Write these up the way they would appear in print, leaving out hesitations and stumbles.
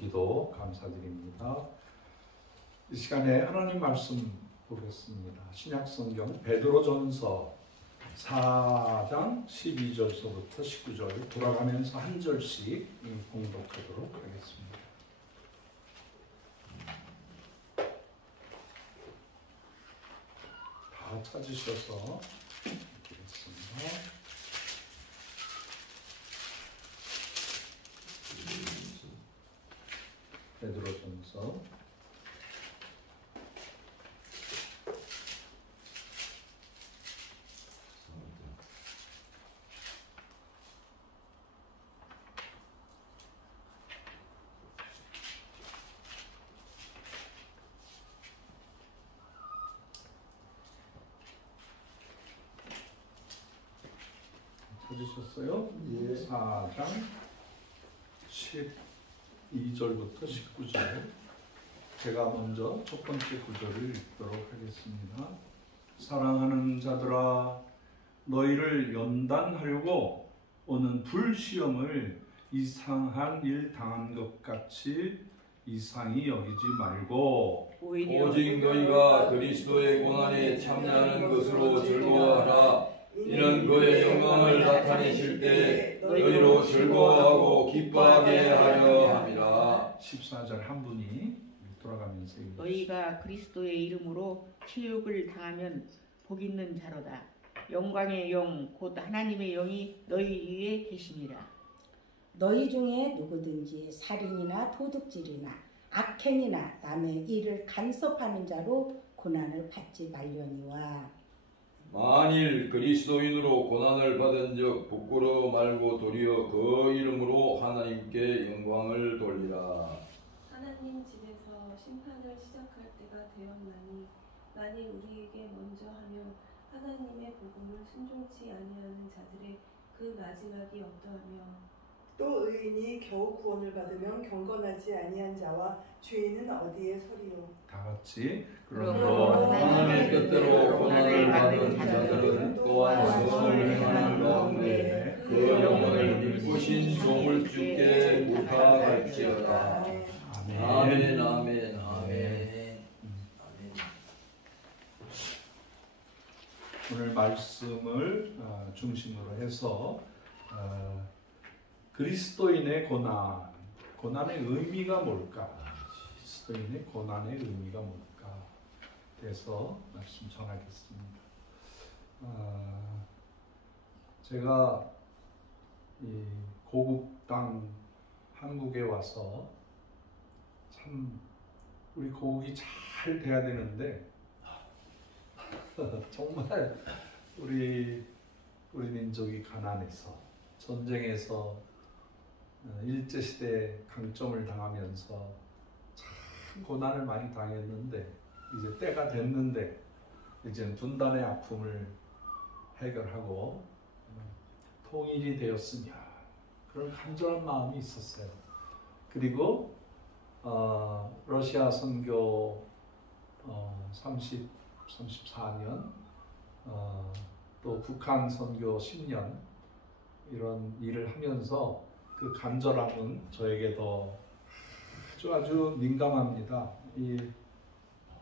기도 감사드립니다. 이 시간에 하나님 말씀 보겠습니다. 신약성경 베드로전서 4장 12절서부터 19절 돌아가면서 한 절씩 봉독하도록 하겠습니다. 다 찾으셔서 읽겠습니다. 베드로전서 찾으셨어요? 예. 4장 12절부터 19절. 제가 먼저 첫 번째 구절을 읽도록 하겠습니다. 사랑하는 자들아, 너희를 연단하려고 오는 불시험을 이상한 일 당한 것 같이 이상히 여기지 말고 오직 너희가 그리스도의 고난에 참여하는 것으로 즐거워하라. 이는 그의 영광을 나타내실 때 너희로 즐거워하고 기뻐하게 하려 함이라. 14절 한 분이 돌아가면서 너희가 그리스도의 이름으로 치욕을 당하면 복 있는 자로다. 영광의 영 곧 하나님의 영이 너희 위에 계심이라. 너희 중에 누구든지 살인이나 도둑질이나 악행이나 남의 일을 간섭하는 자로 고난을 받지 말려니와 만일 그리스도인으로 고난을 받은 적 부끄러워 말고 도리어 그 이름으로 하나님께 영광을 돌리라. 하나님 집에서 심판을 시작할 때가 되었나니 만일 우리에게 먼저 하면 하나님의 복음을 순종치 아니하는 자들의 그 마지막이 어떠하며 또 의인이 겨우 구원을 받으면 경건하지 아니한 자와 주인은 어디에 서리요. 다 같이 그러므로 하나님의 뜻대로 고난을 받은 자들은 또한 선을 행하는 가운데 그 영혼을 일구신 종을 주께 부탁할지어다. 아멘, 아멘, 아멘. 오늘 말씀을 중심으로 해서 그리스도인의 고난의 의미가 뭘까? 그리스도인의 고난의 의미가 뭘까? 그래서 말씀 전하겠습니다. 제가 이 고국 땅 한국에 와서 참 우리 고국이 잘 돼야 되는데 정말 우리 민족이 가난해서 전쟁에서 일제시대 강점을 당하면서 참 고난을 많이 당했는데 이제 때가 됐는데 이제 분단의 아픔을 해결하고 통일이 되었으면 그런 간절한 마음이 있었어요. 그리고 러시아 선교 34년 또 북한 선교 10년 이런 일을 하면서 그 간절함은 저에게도 아주 민감합니다.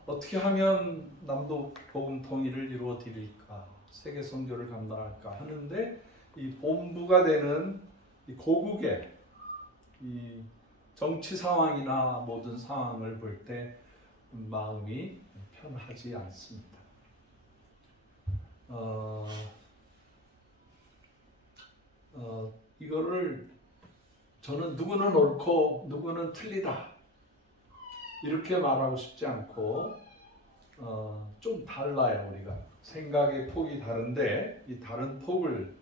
어떻게 하면 남북 복음 통일을 이루어 드릴까, 세계 선교를 감당할까 하는데 이 본부가 되는 이 고국의 이 정치 상황이나 모든 상황을 볼 때 마음이 편하지 않습니다. 이거를 저는 누구는 옳고 누구는 틀리다 이렇게 말하고 싶지 않고 좀 달라요. 우리가 생각의 폭이 다른데 이 다른 폭을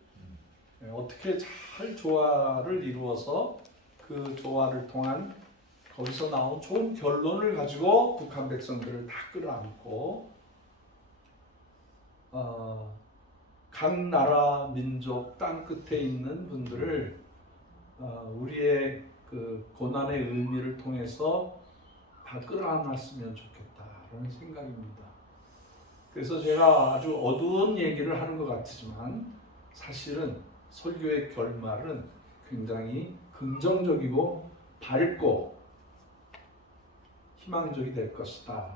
어떻게 잘 조화를 이루어서 그 조화를 통한 거기서 나온 좋은 결론을 가지고 북한 백성들을 다 끌어안고 각 나라 민족 땅 끝에 있는 분들을 우리의 그 고난의 의미를 통해서 다 끌어안았으면 좋겠다라는 생각입니다. 그래서 제가 아주 어두운 얘기를 하는 것 같지만 사실은 설교의 결말은 굉장히 긍정적이고 밝고 희망적이 될 것이다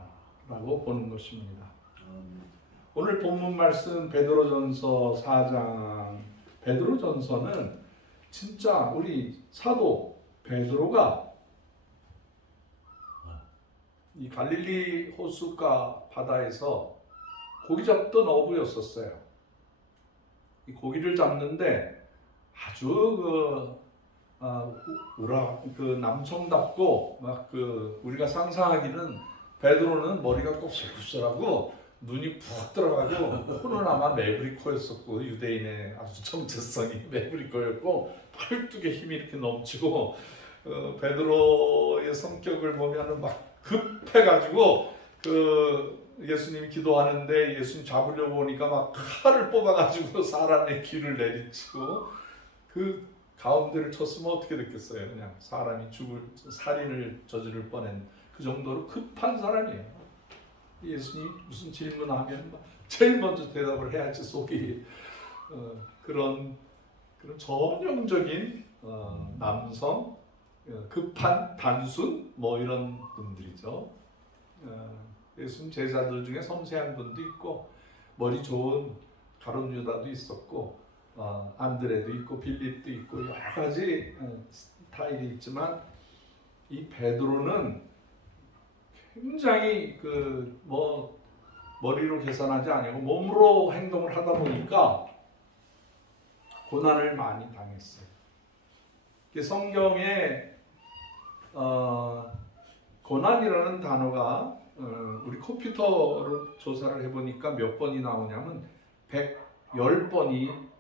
라고 보는 것입니다. 오늘 본문 말씀 베드로전서 4장, 베드로전서는 진짜 우리 사도 베드로가 이 갈릴리 호숫가 바다에서 고기 잡던 어부였었어요. 이 고기를 잡는데 아주 남성답고 우리가 상상하기는 베드로는 머리가 곱슬곱슬하고 눈이 푹 들어가고 코는 아마 매브리코였었고 유대인의 아주 정체성이 매브리코였고 팔뚝에 힘이 이렇게 넘치고 베드로의 성격을 보면은 막 급해가지고 예수님이 기도하는데 예수님 잡으려고 오니까 막 칼을 뽑아가지고 사람의 귀를 내리치고 그 가운데를 쳤으면 어떻게 됐겠어요? 그냥 사람이 살인을 저지를 뻔한 그 정도로 급한 사람이에요. 예수님 무슨 질문하면 제일 먼저 대답을 해야지 속이 그런 전형적인 남성 급한 단순 이런 분들이죠. 예수님 제자들 중에 섬세한 분도 있고 머리 좋은 가룟 유다도 있었고 안드레도 있고 빌립도 있고 여러 가지 스타일이 있지만 이 베드로는 굉장히 머리로 계산하지 아니고 몸으로 행동을 하다 보니까 고난을 많이 당했어요. 성경에 고난이라는 단어가 우리 컴퓨터로 조사를 해보니까 몇 번이 나오냐면 110번이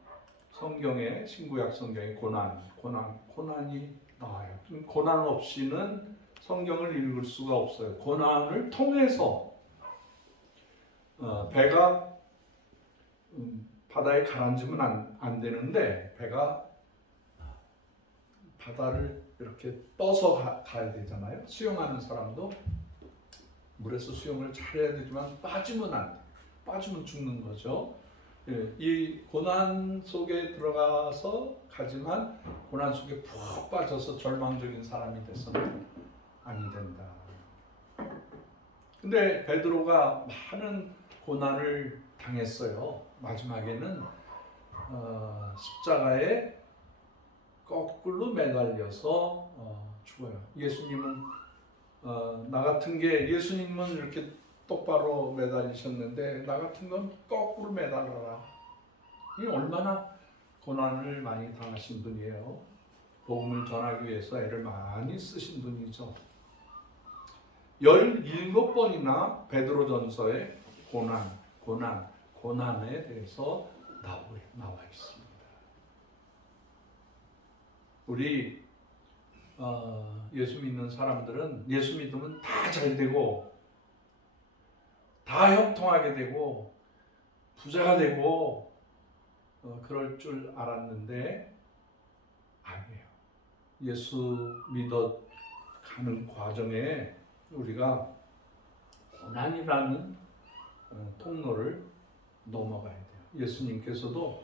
성경에 신구약 성경에 고난이 나와요. 고난 없이는 성경을 읽을 수가 없어요. 고난을 통해서 배가 바다에 가라앉으면 안 되는데 배가 바다를 이렇게 떠서 가야 되잖아요. 수영하는 사람도 물에서 수영을 잘해야 되지만 빠지면 안 돼. 빠지면 죽는 거죠. 이 고난 속에 들어가서 가지만 고난 속에 푹 빠져서 절망적인 사람이 돼서는 아니 된다. 근데 베드로가 많은 고난을 당했어요. 마지막에는 십자가에 거꾸로 매달려서 죽어요. 예수님은 나 같은 게 예수님은 이렇게 똑바로 매달리셨는데 나 같은 건 거꾸로 매달려라. 이 얼마나 고난을 많이 당하신 분이에요. 복음을 전하기 위해서 애를 많이 쓰신 분이죠. 17번이나 베드로전서에 고난에 대해서 나와 있습니다. 우리 예수 믿는 사람들은 예수 믿으면 다 잘 되고 다 형통하게 되고 부자가 되고 그럴 줄 알았는데 아니에요. 예수 믿어 가는 과정에 우리가 고난이라는 통로를 넘어가야 돼요. 예수님께서도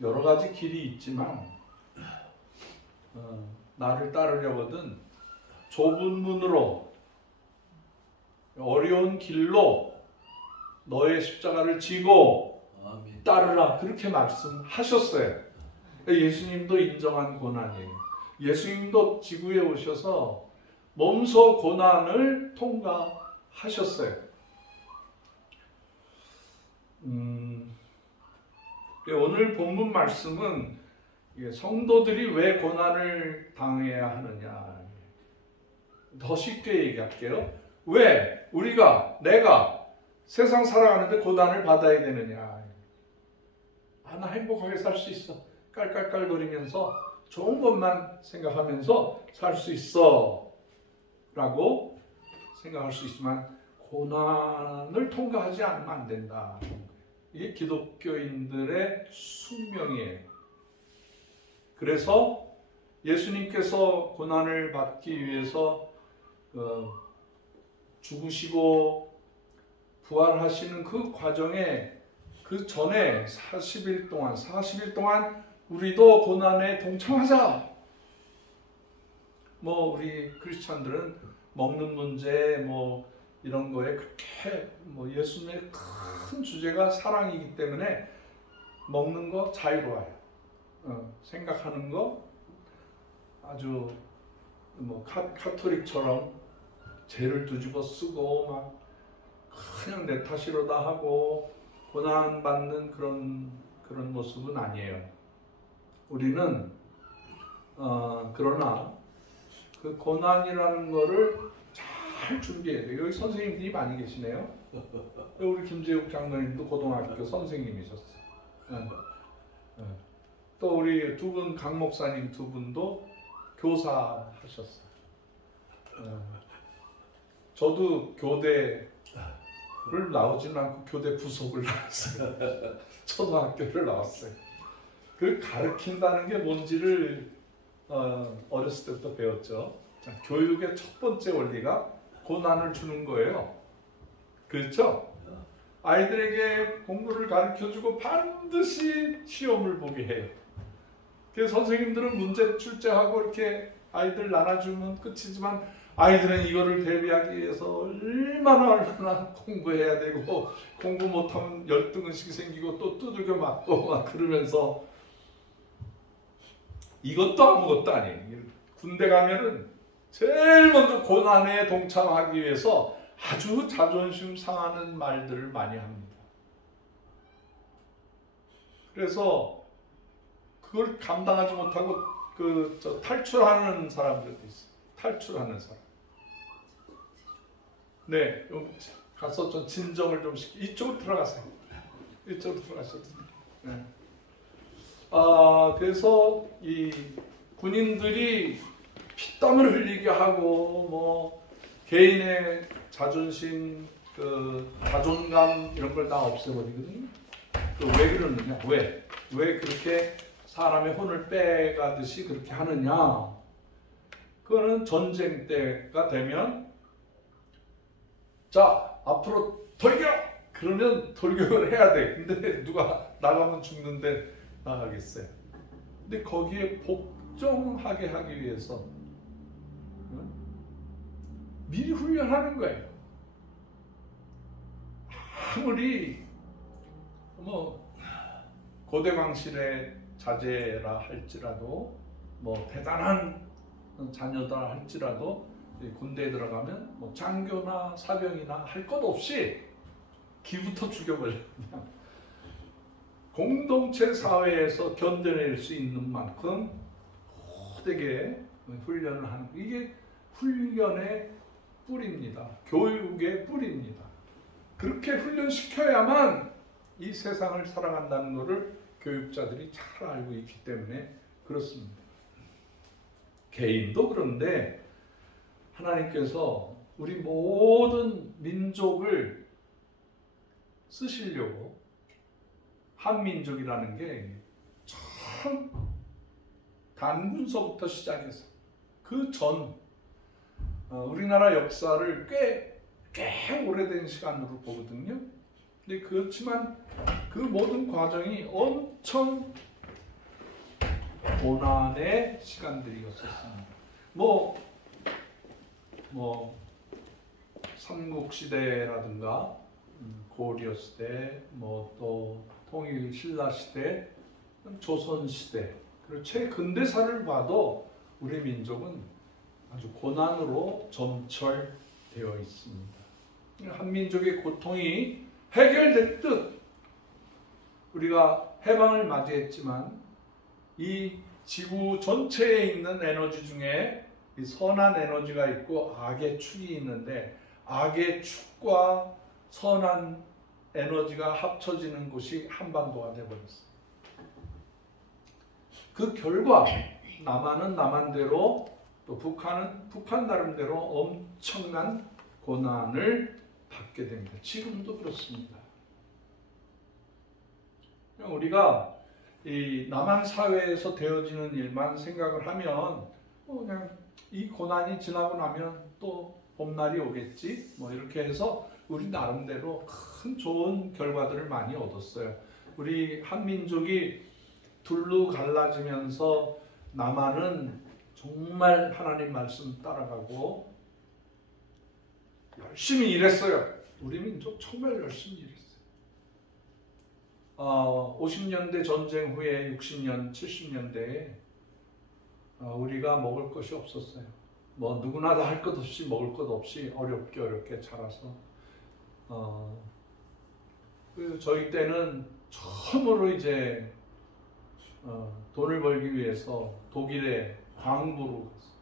여러 가지 길이 있지만 나를 따르려거든 좁은 문으로 어려운 길로 너의 십자가를 지고 따르라 그렇게 말씀하셨어요. 예수님도 인정한 고난이에요. 예수님도 지구에 오셔서 몸소 고난을 통과하셨어요. 오늘 본문 말씀은 성도들이 왜 고난을 당해야 하느냐. 더 쉽게 얘기할게요. 왜 내가 세상 살아가는데 고난을 받아야 되느냐. 나 행복하게 살 수 있어. 깔깔깔거리면서 좋은 것만 생각하면서 살 수 있어 라고 생각할 수 있지만 고난을 통과하지 않으면 안 된다. 이게 기독교인들의 숙명이에요. 그래서 예수님께서 고난을 받기 위해서 죽으시고 부활하시는 그 과정에 그 전에 40일 동안 우리도 고난에 동참하자. 뭐 우리 크리스찬들은 먹는 문제 뭐 이런 거에 그렇게 뭐 예수님의 큰 주제가 사랑이기 때문에 먹는 거 자유로워요. 생각하는 거 아주 뭐 카톨릭처럼 죄를 뒤집어 쓰고 막 그냥 내 탓이로다 하고 고난 받는 그런 모습은 아니에요. 우리는 그러나 그 고난이라는 거를 잘 준비해야 돼요. 여기 선생님들이 많이 계시네요. 우리 김재욱 장로님도 고등학교 선생님이셨어요. 또 우리 두 분 강 목사님 두 분도 교사 하셨어요. 저도 교대를 나오지는 않고 교대 부속을 나왔어요. 초등학교를 나왔어요. 그 가르친다는 게 뭔지를 어렸을 때부터 배웠죠. 자, 교육의 첫 번째 원리가 고난을 주는 거예요. 그렇죠? 아이들에게 공부를 가르쳐주고 반드시 시험을 보게 해요. 그래서 선생님들은 문제 출제하고 이렇게 아이들 나눠주면 끝이지만 아이들은 이거를 대비하기 위해서 얼마나 공부해야 되고 공부 못하면 열등의식이 생기고 또 두들겨 맞고 막 그러면서 이것도 아무것도 아니에요. 군대 가면은 제일 먼저 고난에 동참하기 위해서 아주 자존심 상하는 말들을 많이 합니다. 그래서 그걸 감당하지 못하고 탈출하는 사람들도 있어요. 탈출하는 사람. 네, 가서 좀 진정을 좀 시키. 이쪽으로 들어가세요. 이쪽으로 들어가셔도 돼요. 네. 그래서 이 군인들이 피땀을 흘리게 하고 뭐 개인의 자존심, 자존감 이런 걸 다 없애버리거든요. 왜 그러느냐? 왜 그렇게 사람의 혼을 빼가듯이 그렇게 하느냐? 그거는 전쟁 때가 되면 자 앞으로 돌격! 그러면 돌격을 해야 돼. 근데 누가 나가면 죽는데 나가겠어요. 근데 거기에 복종하게 하기 위해서 미리 훈련하는 거예요. 아무리 뭐 고대광실의 자제라 할지라도 뭐 대단한 자녀다 할지라도 군대에 들어가면 뭐 장교나 사병이나 할 것 없이 기부터 죽여버려요. 공동체 사회에서 견뎌낼 수 있는 만큼 호되게 훈련을 하는 이게 훈련의 뿌리입니다. 교육의 뿌리입니다. 그렇게 훈련시켜야만 이 세상을 살아간다는 것을 교육자들이 잘 알고 있기 때문에 그렇습니다. 개인도 그런데 하나님께서 우리 모든 민족을 쓰시려고 한민족이라는 게 참 단군서부터 시작해서 그 전 우리나라 역사를 꽤 오래된 시간으로 보거든요. 근데 그렇지만 그 모든 과정이 엄청 고난의 시간들이었습니다. 뭐 삼국시대라든가 고려시대, 뭐 또 통일 신라시대, 조선시대, 그리고 최근대사를 봐도 우리 민족은 아주 고난으로 점철되어 있습니다. 한민족의 고통이 해결됐듯 우리가 해방을 맞이했지만 이 지구 전체에 있는 에너지 중에 이 선한 에너지가 있고 악의 축이 있는데 악의 축과 선한 에너지가 합쳐지는 곳이 한반도가 되어버렸어요. 그 결과 남한은 남한대로 또 북한은 북한 나름대로 엄청난 고난을 받게 됩니다. 지금도 그렇습니다. 우리가 이 남한 사회에서 되어지는 일만 생각을 하면 그냥 이 고난이 지나고 나면 또 봄날이 오겠지 뭐 이렇게 해서 우리 나름대로 큰 좋은 결과들을 많이 얻었어요. 우리 한민족이 둘로 갈라지면서 남한은 정말 하나님 말씀 따라가고 열심히 일했어요. 우리 민족 정말 열심히 일했어요. 50년대 전쟁 후에 60년, 70년대에 우리가 먹을 것이 없었어요. 뭐 누구나 다 할 것 없이 먹을 것 없이 어렵게 자라서 저희 때는 처음으로 이제 돈을 벌기 위해서 독일에 광부로 갔어요.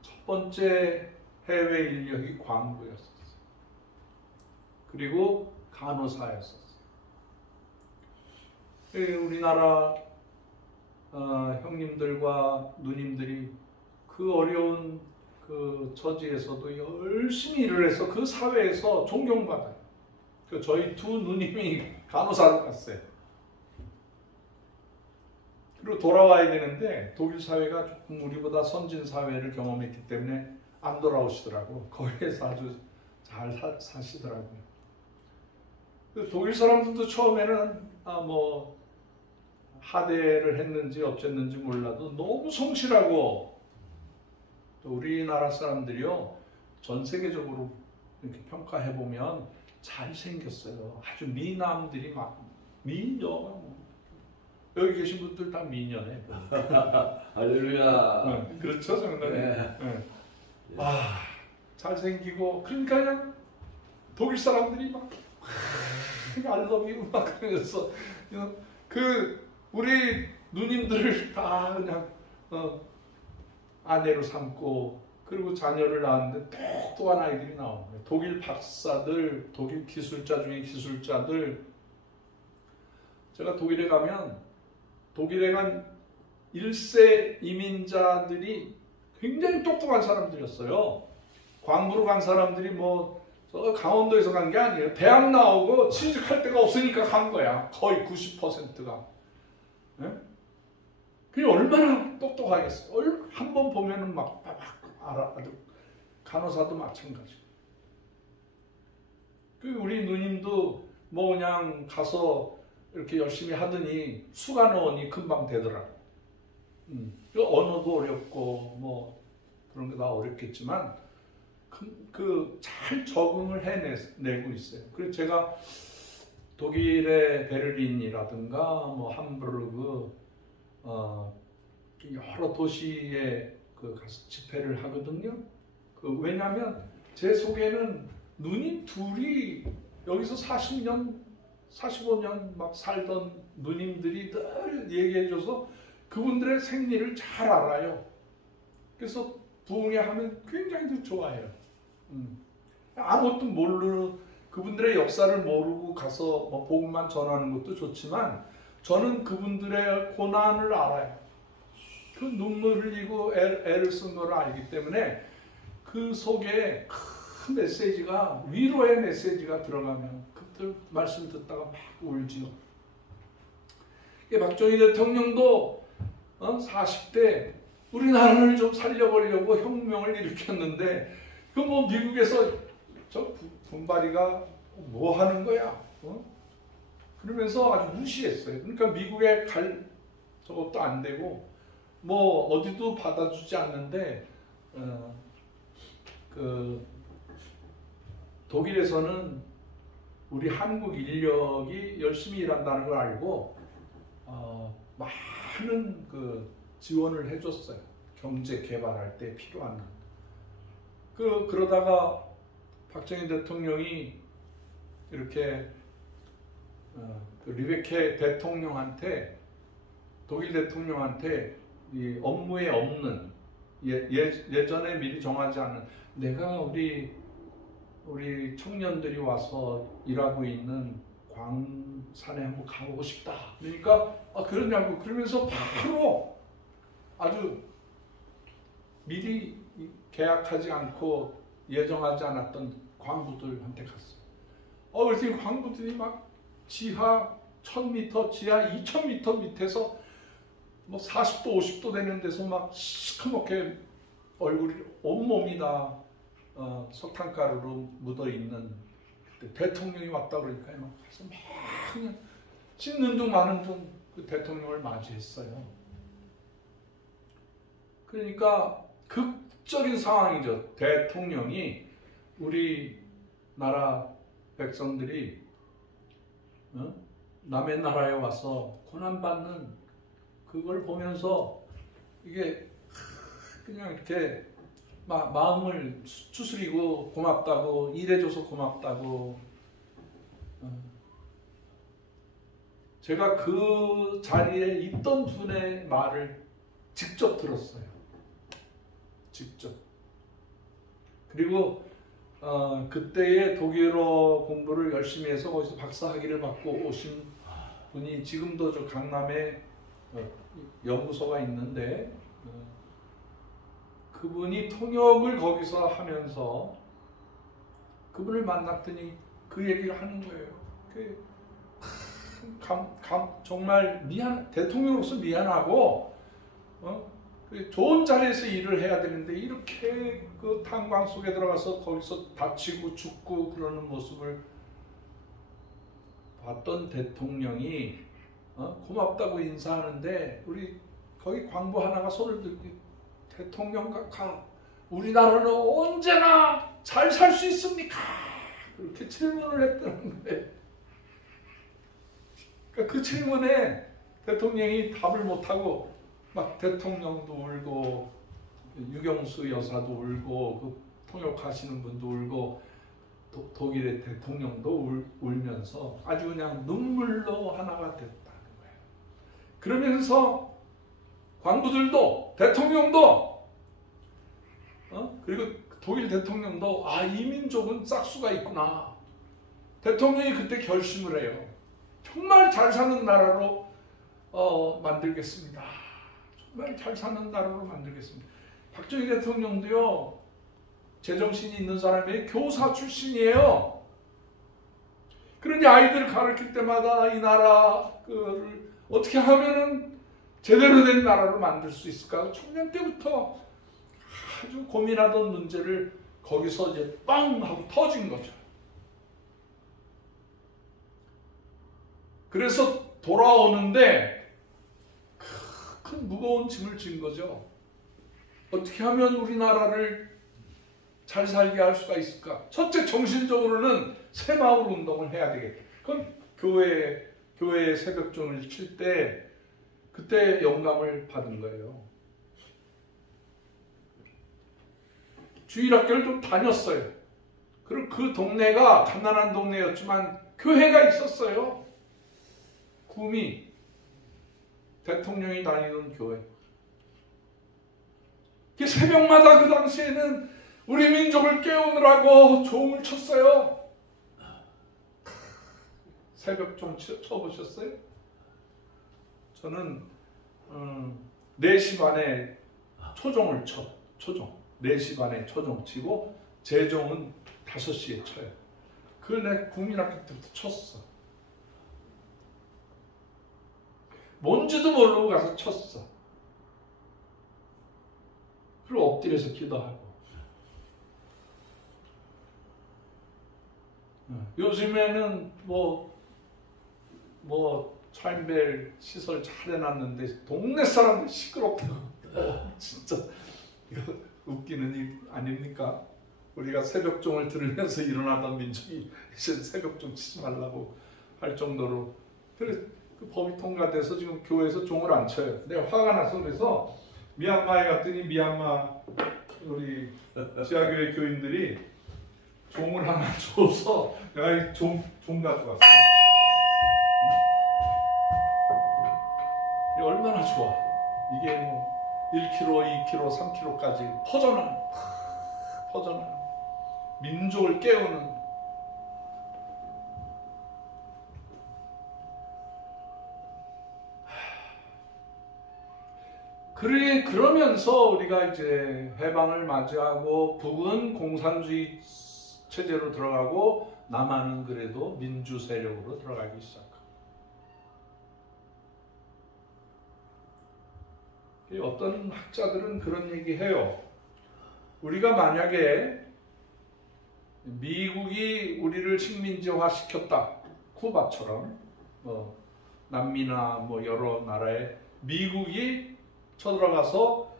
첫 번째 해외 인력이 광부였었어요. 그리고 간호사였었어요. 우리나라 형님들과 누님들이 그 어려운 그 처지에서도 열심히 일을 해서 그 사회에서 존경받아요. 저희 두 누님이 간호사로 갔어요. 그리고 돌아와야 되는데 독일 사회가 조금 우리보다 선진 사회를 경험했기 때문에 안 돌아오시더라고. 거기에서 아주 잘 사시더라고요. 독일 사람들도 처음에는 뭐 하대를 했는지 어쨌는지 몰라도 너무 성실하고, 또 우리나라 사람들이요 전 세계적으로 이렇게 평가해 보면 잘 생겼어요. 아주 미남들이 막 미녀가 여기 계신 분들 다 미녀네. 할렐루야. 그렇죠, 장로님. 네. 잘생기고, 그러니까 그냥 독일 사람들이 막 알러뷰 막 하면서 우리 누님들을 다 그냥 아내로 삼고, 그리고 자녀를 낳았는데 똑똑한 아이들이 나오는 거예요. 독일 박사들, 독일 기술자 중에 기술자들. 제가 독일에 가면 독일에 간 1세 이민자들이 굉장히 똑똑한 사람들이었어요. 광부로 간 사람들이 저 강원도에서 간 게 아니에요. 대학 나오고 취직할 데가 없으니까 간 거야. 거의 90%가. 네? 그게 얼마나 똑똑하겠어요. 한 번 보면은 막 알아. 간호사도 마찬가지고. 우리 누님도 그냥 가서 이렇게 열심히 하더니 수간호원이 금방 되더라고. 언어도 어렵고 그런 게 다 어렵겠지만 잘 적응을 해내고 있어요. 그래서 제가 독일의 베를린이라든가 함부르크 여러 도시에 가서 집회를 하거든요. 왜냐하면 제 속에는 누님 둘이 여기서 40년, 45년 막 살던 누님들이 늘 얘기해줘서 그분들의 생리를 잘 알아요. 그래서 부흥회 하면 굉장히 좋아해요. 아무것도 모르는 그분들의 역사를 모르고 가서 복음만 전하는 것도 좋지만 저는 그분들의 고난을 알아요. 그 눈물 흘리고 애를 쓴 걸 알기 때문에 그 속에 큰 메시지가, 위로의 메시지가 들어가면 그들 말씀 듣다가 막 울지요. 박정희 대통령도 40대 우리나라를 좀 살려보려고 혁명을 일으켰는데 미국에서 저 분바리가 뭐 하는 거야? 그러면서 아주 무시했어요. 그러니까 미국에 갈 저것도 안 되고 어디도 받아주지 않는데 독일에서는 우리 한국 인력이 열심히 일한다는 걸 알고 많은 지원을 해줬어요. 경제 개발할 때 필요한. 그러다가 박정희 대통령이 이렇게 리베케 대통령한테, 독일 대통령한테 이 업무에 없는, 예전에 미리 정하지 않은, 내가 우리 청년들이 와서 일하고 있는 광산에 한번 가보고 싶다. 그러니까 그러냐고. 그러면서 바로 아주 미리 계약하지 않고 예정하지 않았던 광부들한테 갔어요. 그래서 이 광부들이 막 지하 1000m, 지하 2000m 밑에서 40도, 50도 되는 데서 막 시커멓게 얼굴이, 온몸이 다 석탄가루로 묻어있는, 대통령이 왔다 그러니까 막 가서 막 그냥 씻는 둥 마는 둥 그 대통령을 맞이했어요. 그러니까 극적인 상황이죠. 대통령이 우리나라 백성들이 남의 나라에 와서 고난받는 그걸 보면서 이게 그냥 이렇게 마음을 추스리고 고맙다고, 일해줘서 고맙다고. 제가 그 자리에 있던 분의 말을 직접 들었어요. 직접. 그리고 그때의 독일어 공부를 열심히 해서 거기서 박사학위를 받고 오신 분이 지금도 저 강남에 연구소가 있는데 그분이 통역을 거기서 하면서 그분을 만났더니 그 얘기를 하는 거예요. 정말 대통령으로서 미안하고 좋은 자리에서 일을 해야 되는데 이렇게 그 탄광 속에 들어가서 거기서 다치고 죽고 그러는 모습을 봤던 대통령이 고맙다고 인사하는데 우리 거기 광부 하나가 손을 들고 대통령 각하 우리나라는 언제나 잘 살 수 있습니까? 그렇게 질문을 했다는 거예요. 그러니까 그 질문에 대통령이 답을 못하고 막 대통령도 울고 유경수 여사도 울고 그 통역하시는 분도 울고 독일의 대통령도 울면서 아주 그냥 눈물로 하나가 됐다는 거예요. 그러면서 광부들도 대통령도 그리고 독일 대통령도 이 민족은 싹수가 있구나. 대통령이 그때 결심을 해요. 정말 잘 사는 나라로 만들겠습니다. 정말 잘 사는 나라로 만들겠습니다. 박정희 대통령도요. 제정신이 있는 사람이 교사 출신이에요. 그러니 아이들을 가르칠 때마다 이 나라를 어떻게 하면은 제대로 된 나라로 만들 수 있을까? 청년 때부터 아주 고민하던 문제를 거기서 이제 빵 하고 터진 거죠. 그래서 돌아오는데 큰 무거운 짐을 진 거죠. 어떻게 하면 우리나라를 잘 살게 할 수가 있을까? 첫째, 정신적으로는 새마을 운동을 해야 되겠다. 그건 교회에 새벽종을 칠 때 그때 영감을 받은 거예요. 주일학교를 좀 다녔어요. 그리고 그 동네가 가난한 동네였지만 교회가 있었어요. 구미 대통령이 다니던 교회. 새벽마다 그 당시에는 우리 민족을 깨우느라고 종을 쳤어요. 새벽종 쳐보셨어요? 저는 4시 반에 초종을 쳐. 초종. 4시 반에 초종 치고 제종은 5시에 쳐요. 그걸 내가 국민학교 때부터 쳤어. 뭔지도 모르고 가서 쳤어. 그리고 엎드려서 기도하고. 요즘에는 차인벨 시설 잘 해놨는데 동네 사람들 시끄럽다고. 진짜 이거 웃기는 일 아닙니까? 우리가 새벽종을 들으면서 일어나던 민족이 이제 새벽종 치지 말라고 할 정도로. 그래서 그 법이 통과돼서 지금 교회에서 종을 안 쳐요. 내가 화가 나서 그래서 미얀마에 갔더니 미얀마 우리 지하교회 교인들이 종을 하나 줘서 내가 이 종 가져왔어. 이게 얼마나 좋아. 이게 1km, 2km, 3km까지 퍼져나가는 민족을 깨우는. 그러면서 우리가 이제 해방을 맞이하고 북은 공산주의 체제로 들어가고 남한은 그래도 민주 세력으로 들어가기 시작합니다. 어떤 학자들은 그런 얘기해요. 우리가 만약에 미국이 우리를 식민지화 시켰다. 쿠바처럼 남미나 여러 나라에 미국이 쳐들어가서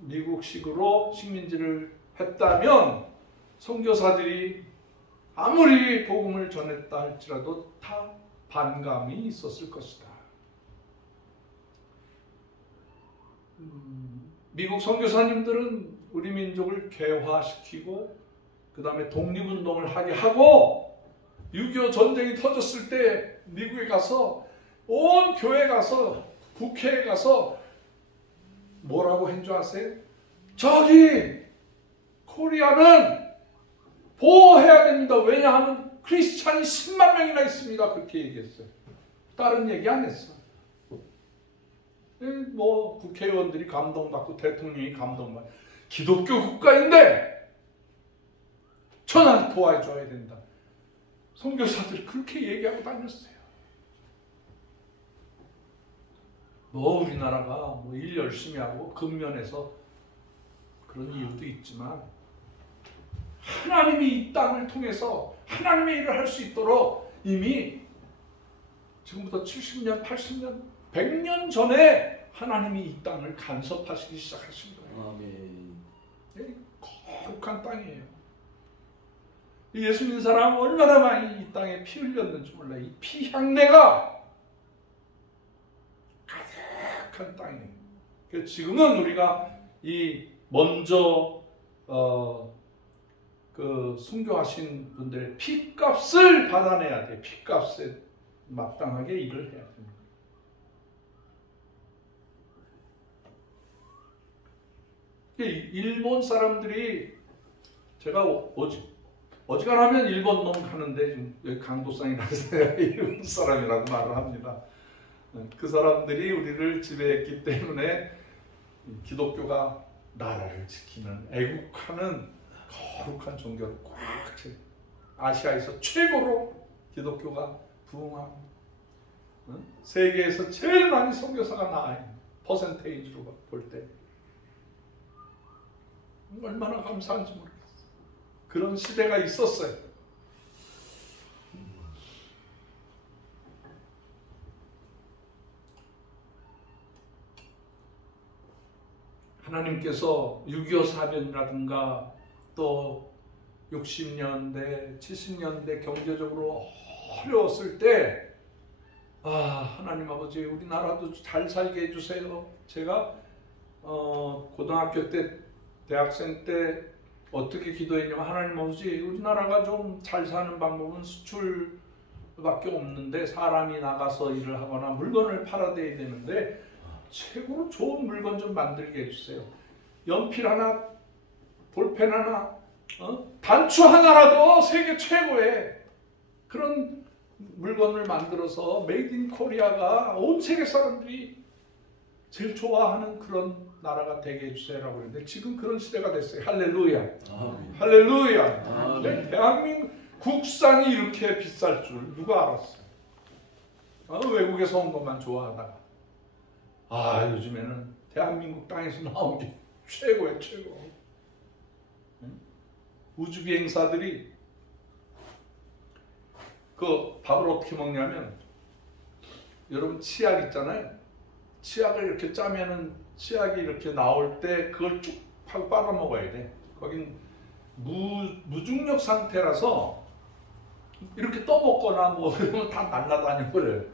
미국식으로 식민지를 했다면 선교사들이 아무리 복음을 전했다 할지라도 다 반감이 있었을 것이다. 미국 선교사님들은 우리 민족을 개화시키고 그 다음에 독립운동을 하게 하고 6.25 전쟁이 터졌을 때 미국에 가서 온 교회 가서 국회에 가서 뭐라고 한 줄 아세요? 저기 코리아는 보호해야 됩니다. 왜냐하면 크리스찬이 10만 명이나 있습니다. 그렇게 얘기했어요. 다른 얘기 안 했어요. 뭐 국회의원들이 감동받고 대통령이 감동받고 기독교 국가인데 전화 도와줘야 된다. 선교사들이 그렇게 얘기하고 다녔어요. 뭐 우리나라가 뭐 일 열심히 하고 근면에서 그런 이유도 있지만 하나님이 이 땅을 통해서 하나님의 일을 할 수 있도록 이미 지금부터 70년, 80년, 100년 전에 하나님이 이 땅을 간섭하시기 시작하신 거예요. 아멘. 거룩한 땅이에요. 예수 믿는 사람 얼마나 많이 이 땅에 피 흘렸는지 몰라요. 이 피 향내가 가득한 땅이에요. 그래서 지금은 우리가 이 먼저 그 순교하신 분들의 피값을 받아내야 돼. 피값에 마땅하게 일을 해야 됩니다. 일본 사람들이 제가 어지간하면 일본 놈 가는데 지금 여기 강도상이라서 일본 사람이라고 말을 합니다. 그 사람들이 우리를 지배했기 때문에 기독교가 나라를 지키는 애국하는 거룩한 종교를 꽉 채. 아시아에서 최고로 기독교가 부흥하고 세계에서 제일 많이 선교사가 나와요. 퍼센테이지로 볼 때. 얼마나 감사한지 모르겠어요. 그런 시대가 있었어요. 하나님께서 6.25 사변이라든가 또 60년대, 70년대 경제적으로 어려웠을 때 하나님 아버지 우리나라도 잘 살게 해주세요. 제가 고등학교 때 대학생 때 어떻게 기도했냐면 하나님 아버지 우리나라가 좀 잘 사는 방법은 수출밖에 없는데 사람이 나가서 일을 하거나 물건을 팔아대야 되는데 최고로 좋은 물건 좀 만들게 해주세요. 연필 하나, 볼펜 하나, 단추 하나라도 세계 최고의 그런 물건을 만들어서 메이드 인 코리아가 온 세계 사람들이 제일 좋아하는 그런 나라가 되게 해주세요라고 그랬는데 지금 그런 시대가 됐어요. 할렐루야. 아멘. 할렐루야. 아멘. 대한민국 국산이 이렇게 비쌀 줄 누가 알았어요? 외국에서 온 것만 좋아하다가 요즘에는 대한민국 땅에서 나온 게 최고야 최고. 우주 비행사들이 그 밥을 어떻게 먹냐면 여러분 치약 있잖아요. 치약을 이렇게 짜면은 치약이 이렇게 나올 때 그걸 쭉 빨아 먹어야 돼. 거긴 무중력 상태라서 이렇게 떠먹거나 뭐 이러면 다 날아다녀 버려요.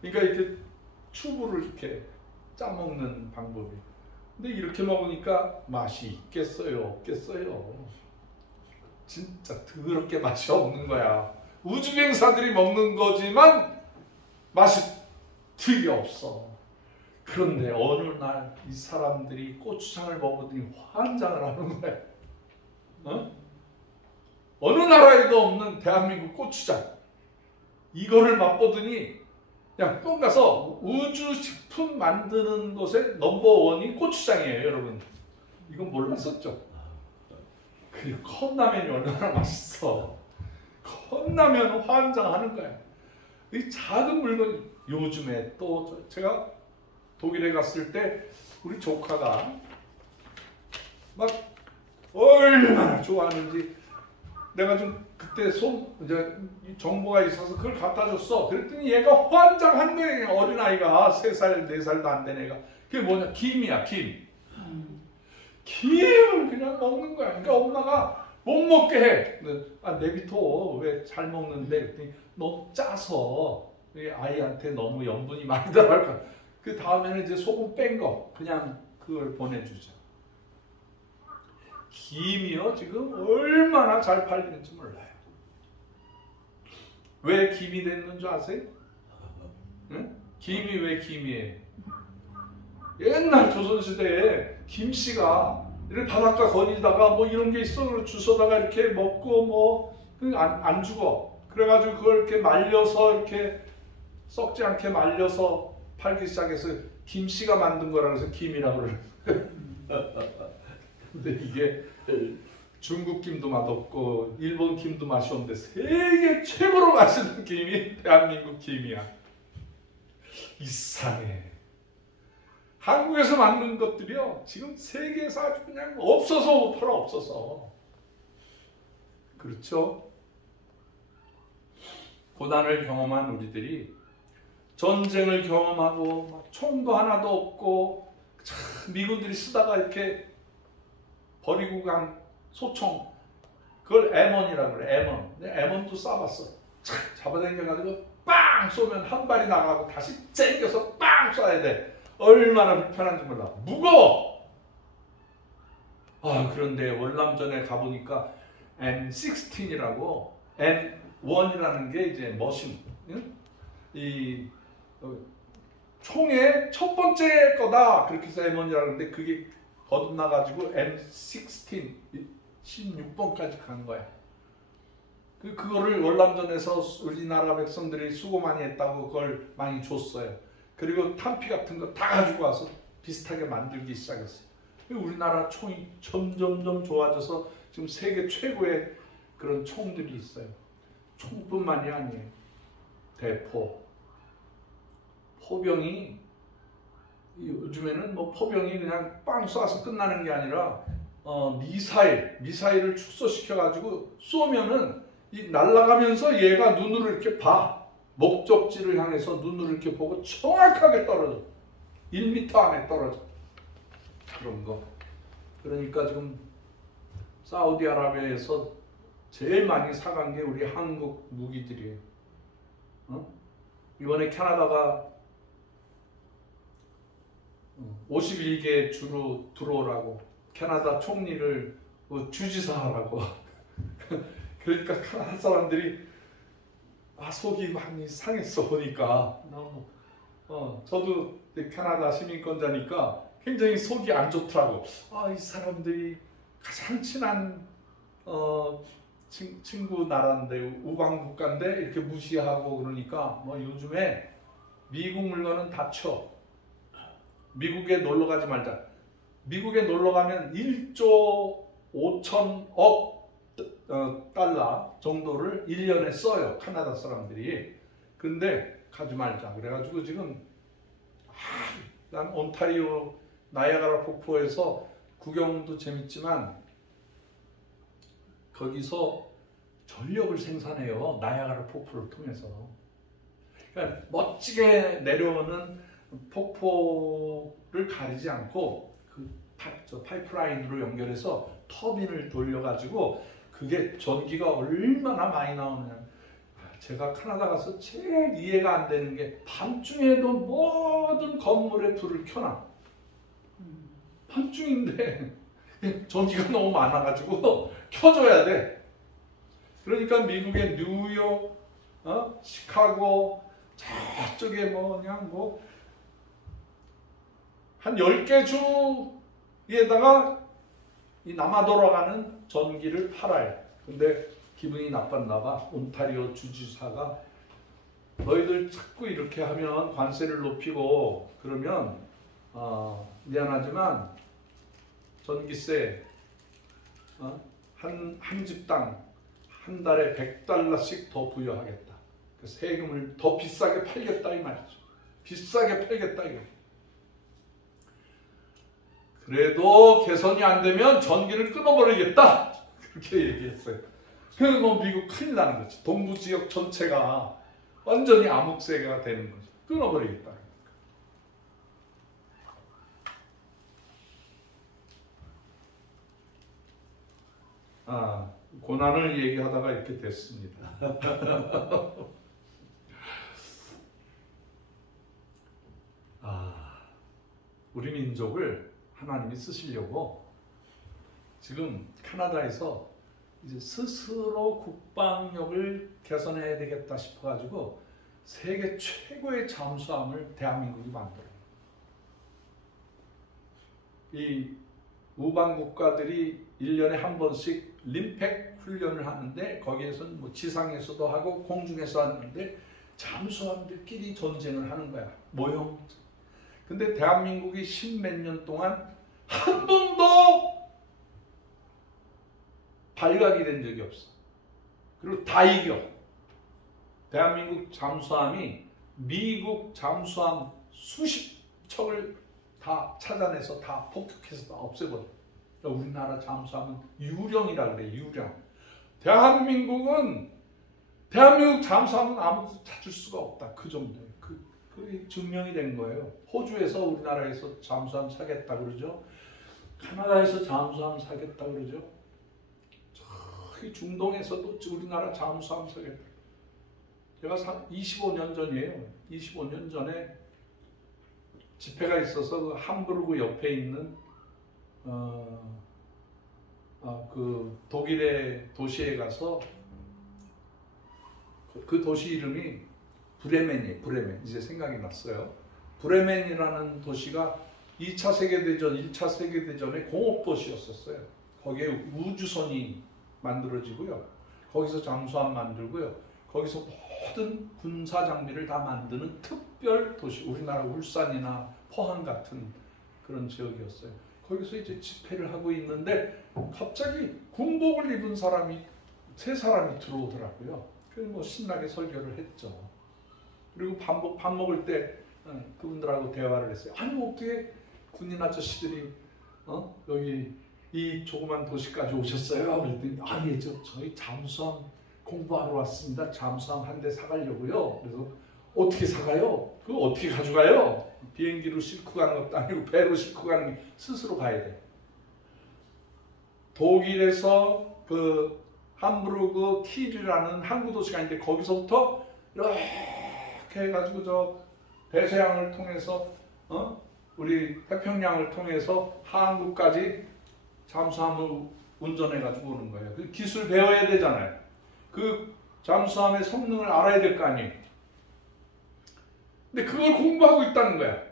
그러니까 이렇게 튜브를 이렇게 짜먹는 방법이. 근데 이렇게 먹으니까 맛이 있겠어요? 없겠어요? 진짜 더럽게 맛이 없는 거야. 우주비행사들이 먹는 거지만 맛이 되게 없어. 그런데 어느 날 이 사람들이 고추장을 먹으더니 환장을 하는 거야. 어느 나라에도 없는 대한민국 고추장. 이거를 맛보더니 그냥 뿅 가서 우주 식품 만드는 곳의 넘버원이 고추장이에요, 여러분. 이건 몰랐었죠? 그리고 컵라면이 얼마나 맛있어. 컵라면 환장하는 거야. 이 작은 물건, 요즘에 또 제가 독일에 갔을 때 우리 조카가 막 얼마나 좋아하는지 내가 좀 그때 이제 정보가 있어서 그걸 갖다 줬어. 그랬더니 얘가 환장한 거예요. 어린아이가 3살, 4살도 안 된 애가. 그게 뭐냐? 김이야, 김. 김을 그냥 먹는 거야. 그러니까 엄마가 못 먹게 해. 내비둬. 왜 잘 먹는데? 그랬더니 너무 짜서 아이한테 너무盐분이 많이 들어갈 거야. 그 다음에는 이제 소금 뺀 거 그냥 그걸 보내주죠. 김이요 지금 얼마나 잘 팔리는지 몰라요. 왜 김이 됐는 줄 아세요? 응? 김이 왜 김이에요? 옛날 조선시대에 김씨가 이렇게 바닷가 거니다가 뭐 이런 게 있어 주워다가 이렇게 먹고 뭐 안 죽어. 그래가지고 그걸 이렇게 말려서 이렇게 썩지 않게 말려서 팔기 시작해서 김씨가 만든 거라 해서 김이라고 그래요. 근데 이게 중국 김도 맛없고 일본 김도 맛이 없는데 세계 최고로 맛있는 김이 대한민국 김이야. 이상해. 한국에서 만든 것들이요 지금 세계에서 아주 그냥 없어서 못 팔아. 없어서. 그렇죠? 고난을 경험한 우리들이 전쟁을 경험하고 막 총도 하나도 없고 참 미군들이 쓰다가 이렇게 버리고 간 소총 그걸 M1이라고 그래. M1도 쏴봤어. 착 잡아당겨가지고 빵 쏘면 한 발이 나가고 다시 쨍겨서 빵 쏴야 돼. 얼마나 불편한지 몰라. 무거워. 그런데 월남전에 가보니까 M16이라고 M1이라는 게 이제 머신, 이 총의 첫 번째 거다 그렇게 해서 M1이라고 하는데 그게 거듭나가지고 M16 16번까지 간 거야. 그거를 월남전에서 우리나라 백성들이 수고 많이 했다고 그걸 많이 줬어요. 그리고 탄피 같은 거 다 가지고 와서 비슷하게 만들기 시작했어요. 우리나라 총이 점점점 좋아져서 지금 세계 최고의 그런 총들이 있어요. 총뿐만이 아니에요. 대포, 포병이 요즘에는 뭐 포병이 그냥 빵 쏴서 끝나는 게 아니라 미사일을 축소시켜 가지고 쏘면은 이 날아가면서 얘가 눈으로 이렇게 봐. 목적지를 향해서 눈으로 이렇게 보고 정확하게 떨어져. 1m 안에 떨어져. 그런 거. 그러니까 지금 사우디아라비아에서 제일 많이 사간 게 우리 한국 무기들이에요. 이번에 캐나다가 51개 주로 들어오라고 캐나다 총리를 주지사 하라고. 그러니까 캐나다 사람들이 속이 많이 상했어 보니까. 저도 캐나다 시민권자니까 굉장히 속이 안 좋더라고. 이 사람들이 가장 친한 친구 나라인데 우방 국가인데 이렇게 무시하고 그러니까 뭐 요즘에 미국 물건은 다 쳐. 미국에 놀러 가지 말자. 미국에 놀러 가면 1조 5천억 달러 정도를 1년에 써요. 캐나다 사람들이. 근데 가지 말자. 그래가지고 지금 난 온타리오 나이아가라 폭포에서 구경도 재밌지만 거기서 전력을 생산해요. 나이아가라 폭포를 통해서. 그러니까 멋지게 내려오는 폭포를 가리지 않고 저 파이프라인으로 연결해서 터빈을 돌려가지고 그게 전기가 얼마나 많이 나오느냐. 제가 캐나다 가서 제일 이해가 안 되는 게 밤중에도 모든 건물에 불을 켜놔. 밤중인데 전기가 너무 많아가지고 켜줘야 돼. 그러니까 미국의 뉴욕, 시카고 저쪽에 그냥 한 10개 주에다가 이 남아 돌아가는 전기를 팔아요. 근데 기분이 나빴나 봐. 온타리오 주지사가 너희들 자꾸 이렇게 하면 관세를 높이고 그러면 미안하지만 전기세 한 집당 한 달에 $100씩 더 부여하겠다. 그 세금을 더 비싸게 팔겠다 이 말이죠. 비싸게 팔겠다 이거. 그래도 개선이 안 되면 전기를 끊어버리겠다. 그렇게 얘기했어요. 그래서 미국 큰일 나는 거지. 동부 지역 전체가 완전히 암흑세가 되는 거죠. 끊어버리겠다. 고난을 얘기하다가 이렇게 됐습니다. 우리 민족을 하나님이 쓰시려고 지금 캐나다에서 이제 스스로 국방력을 개선해야 되겠다 싶어가지고 세계 최고의 잠수함을 대한민국이 만들어요. 이 우방 국가들이 1년에 한 번씩 림팩 훈련을 하는데 거기에서는 뭐 지상에서도 하고 공중에서 하는데 잠수함들끼리 전쟁을 하는 거야. 모형. 근데 대한민국이 10몇 년 동안 한 번도 발각이 된 적이 없어. 그리고 다 이겨. 대한민국 잠수함이 미국 잠수함 수십 척을 다 찾아내서 다 폭격해서 다 없애버려. 우리나라 잠수함은 유령이라 그래. 유령. 대한민국 잠수함은 아무도 찾을 수가 없다. 그 정도예요. 그게 증명이 된 거예요. 호주에서 우리나라에서 잠수함 사겠다 그러죠. 캐나다에서 잠수함 사겠다 그러죠. 저기 중동에서도 우리나라 잠수함 사겠다. 제가 25년 전이에요. 25년 전에 집회가 있어서 그 함부르크 옆에 있는 그 독일의 도시에 가서 그 도시 이름이 브레멘이에요. 브레멘. 이제 생각이 났어요. 브레멘이라는 도시가 2차 세계대전, 1차 세계대전의 공업도시였었어요. 거기에 우주선이 만들어지고요. 거기서 잠수함 만들고요. 거기서 모든 군사 장비를 다 만드는 특별 도시. 우리나라 울산이나 포항 같은 그런 지역이었어요. 거기서 이제 집회를 하고 있는데 갑자기 군복을 입은 사람이 3사람이 들어오더라고요. 그래서 뭐 신나게 설교를 했죠. 그리고 밥 먹을 때 그분들하고 대화를 했어요. 아니 어떻게 군인 아저씨들이 여기 이 조그만 도시까지 오셨어요? 그랬더니 아니 저희 잠수함 공부하러 왔습니다. 잠수함 한 대 사가려고요. 그래서 어떻게 사가요? 그거 어떻게 가져가요? 비행기로 싣고 가는 것도 아니고 배로 싣고 가는 게 스스로 가야 돼. 독일에서 그 함부르크 킬이라는 항구 도시가 있는데 거기서부터 이렇게 해가지고 저 대서양을 통해서 우리 태평양을 통해서 한국까지 잠수함을 운전해가지고 오는 거예요. 그 기술 배워야 되잖아요. 그 잠수함의 성능을 알아야 될 거 아니에요. 근데 그걸 공부하고 있다는 거야.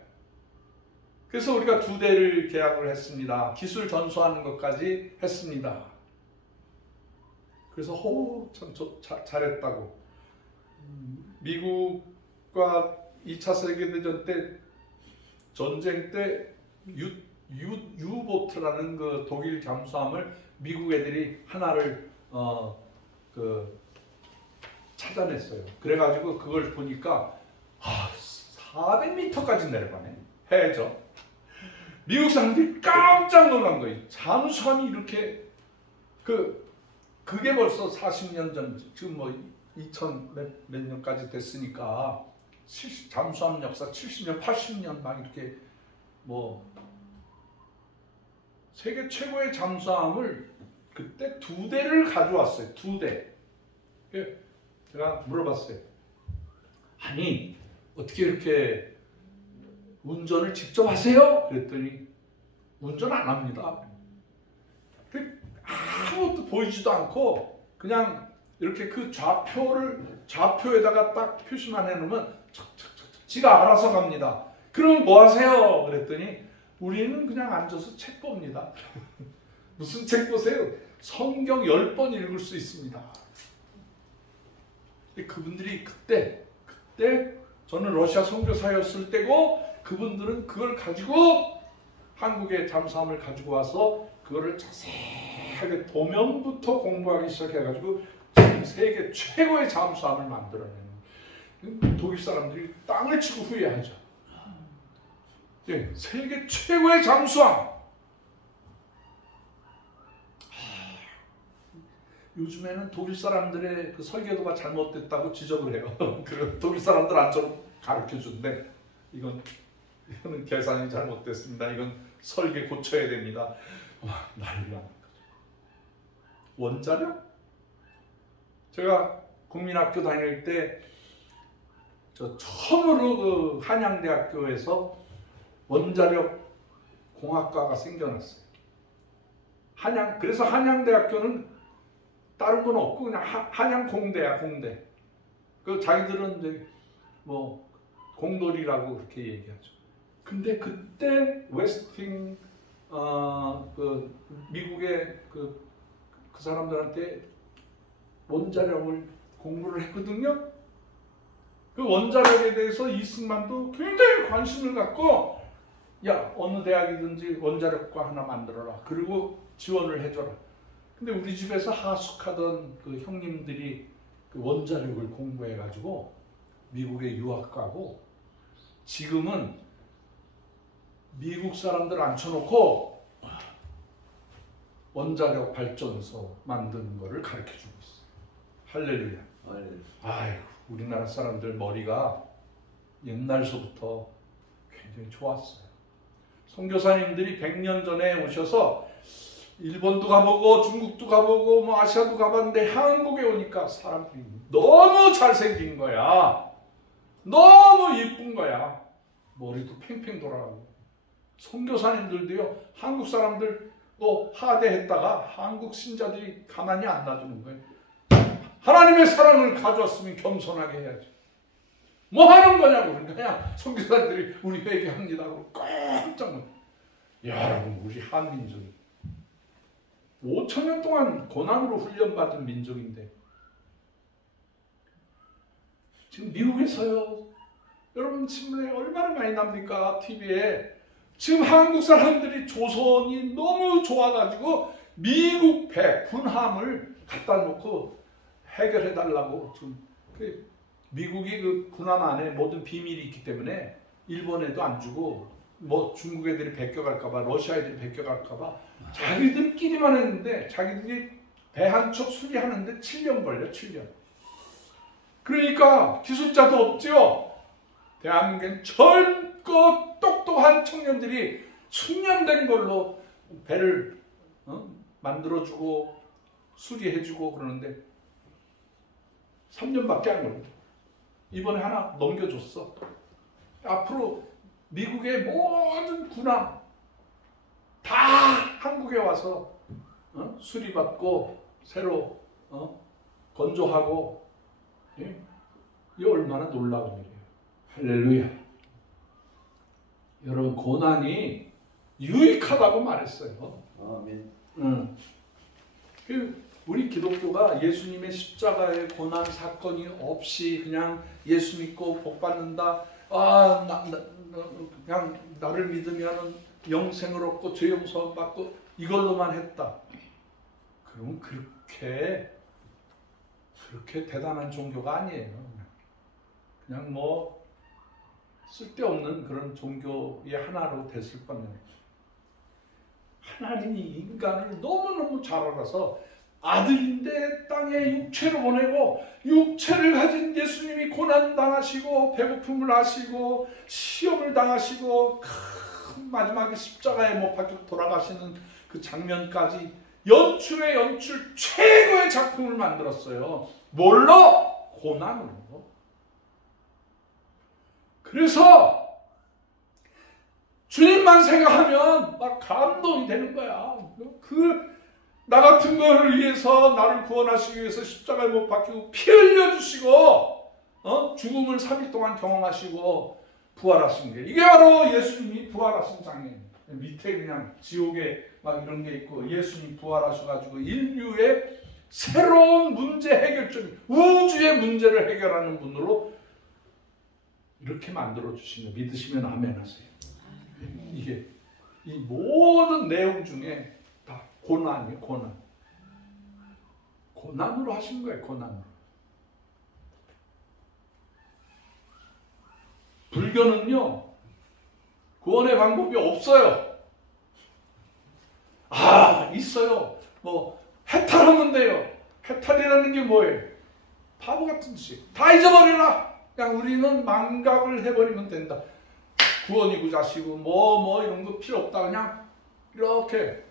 그래서 우리가 2대를 계약을 했습니다. 기술 전수하는 것까지 했습니다. 그래서 참 잘했다고. 미국과 2차 세계대전 때 전쟁 때 유보트라는 그 독일 잠수함을 미국 애들이 하나를 찾아냈어요. 그래가지고 그걸 보니까 400m까지 내려가네. 해죠. 미국 사람들이 깜짝 놀란 거예요. 잠수함이 이렇게 그게 벌써 40년 전, 지금 뭐 2000 몇 년까지 됐으니까 잠수함 역사 70년, 80년 막 이렇게 뭐 세계 최고의 잠수함을 그때 2대를 가져왔어요. 2대. 제가 물어봤어요. 아니 어떻게 이렇게 운전을 직접 하세요? 그랬더니 운전 안 합니다. 아무것도 보이지도 않고 그냥 이렇게 그 좌표에다가 딱 표시만 해놓으면 지가 알아서 갑니다. 그럼 뭐 하세요? 그랬더니 우리는 그냥 앉아서 책 봅니다. 무슨 책 보세요? 성경 10번 읽을 수 있습니다. 그분들이 그때 저는 러시아 선교사였을 때고 그분들은 그걸 가지고 한국의 잠수함을 가지고 와서 그거를 자세하게 도면부터 공부하기 시작해가지고 지금 세계 최고의 잠수함을 만들어내는 독일 사람들이 땅을 치고 후회하죠. 예, 세계 최고의 잠수함. 요즘에는 독일 사람들의 그 설계도가 잘못됐다고 지적을 해요. 그리고 독일 사람들 안처럼 가르쳐 준대. 이거는 계산이 잘못됐습니다. 이건 설계 고쳐야 됩니다. 난리가 난 거죠. 원자력? 제가 국민학교 다닐 때 저 처음으로 그 한양대학교에서 원자력 공학과가 생겨났어요. 그래서 한양대학교는 다른 건 없고 그냥 한양공대야, 공대. 그 자기들은 이제 뭐 공돌이라고 그렇게 얘기하죠. 근데 그때 웨스팅 그 미국의 그 사람들한테 원자력을 공부를 했거든요. 그 원자력에 대해서 이승만도 굉장히 관심을 갖고 야, 어느 대학이든지 원자력과 하나 만들어라. 그리고 지원을 해줘라. 근데 우리 집에서 하숙하던 그 형님들이 그 원자력을 공부해가지고 미국에 유학 가고 지금은 미국 사람들 앉혀놓고 원자력 발전소 만드는 거를 가르쳐주고 있어요. 할렐루야. 아유, 우리나라 사람들 머리가 옛날서부터 굉장히 좋았어요. 선교사님들이 100년 전에 오셔서 일본도 가보고 중국도 가보고 뭐 아시아도 가봤는데 한국에 오니까 사람들이 너무 잘생긴 거야. 너무 이쁜 거야. 머리도 팽팽 돌아가고. 선교사님들도요, 한국 사람들 또 하대했다가 한국 신자들이 가만히 안 놔두는 거예요. 하나님의 사랑을 가져왔으면 겸손하게 해야지. 뭐 하는 거냐고. 그냥 선교사들이 우리 회개합니다. 그러고 깜짝 놀랐어요. 여러분, 우리 한민족이 5,000년 동안 고난으로 훈련받은 민족인데 지금 미국에서요, 여러분 신문에 얼마나 많이 납니까? TV에. 지금 한국 사람들이 조선이 너무 좋아가지고 미국 배, 군함을 갖다 놓고 해결해달라고 지금 미국이 그 군함 안에 모든 비밀이 있기 때문에 일본에도 안 주고 뭐 중국 애들이 베껴갈까봐, 러시아 애들이 베껴갈까봐 자기들끼리만 했는데 자기들이 배 한 척 수리하는데 7년 걸려. 7년. 그러니까 기술자도 없죠. 대한민국엔 젊고 똑똑한 청년들이 숙련된 걸로 배를 만들어주고 수리해주고 그러는데 3년밖에 안 걸려. 이번에 하나 넘겨줬어. 앞으로 미국의 모든 군함 다 한국에 와서 수리받고 새로 건조하고, 이게 얼마나 놀라운 일이에요. 할렐루야. 여러분, 고난이 유익하다고 말했어요. 아멘. 우리 기독교가 예수님의 십자가의 고난 사건이 없이 그냥 예수 믿고 복 받는다. 그냥 나를 믿으면 영생을 얻고 죄 용서 받고 이걸로만 했다. 그럼 그렇게 대단한 종교가 아니에요. 그냥 뭐 쓸데없는 그런 종교의 하나로 됐을 뿐이에요. 하나님이 인간을 너무너무 잘 알아서 아들인데 땅에 육체로 보내고 육체를 가진 예수님이 고난당하시고 배고픔을 하시고 시험을 당하시고 마지막에 십자가에 못 박혀 돌아가시는 그 장면까지 연출의 연출 최고의 작품을 만들었어요. 뭘로? 고난으로. 그래서 주님만 생각하면 막 감동이 되는 거야. 나 같은 걸 위해서 나를 구원하시기 위해서 십자가에 못 박히고 피 흘려주시고 죽음을 3일 동안 경험하시고 부활하신 게, 이게 바로 예수님이 부활하신 장면. 밑에 그냥 지옥에 막 이런 게 있고 예수님 부활하셔가지고 인류의 새로운 문제 해결점, 우주의 문제를 해결하는 분으로 이렇게 만들어 주신 거 믿으시면 아멘 하세요. 이게 이 모든 내용 중에 다 고난이에요. 고난으로 하신 거예요. 고난으로. 불교는요, 구원의 방법이 없어요. 있어요. 뭐 해탈하면 돼요. 해탈이라는 게 뭐예요? 바보 같은 짓. 다 잊어버려라. 그냥 우리는 망각을 해버리면 된다. 구원이고 자시고 뭐 이런 거 필요 없다. 그냥 이렇게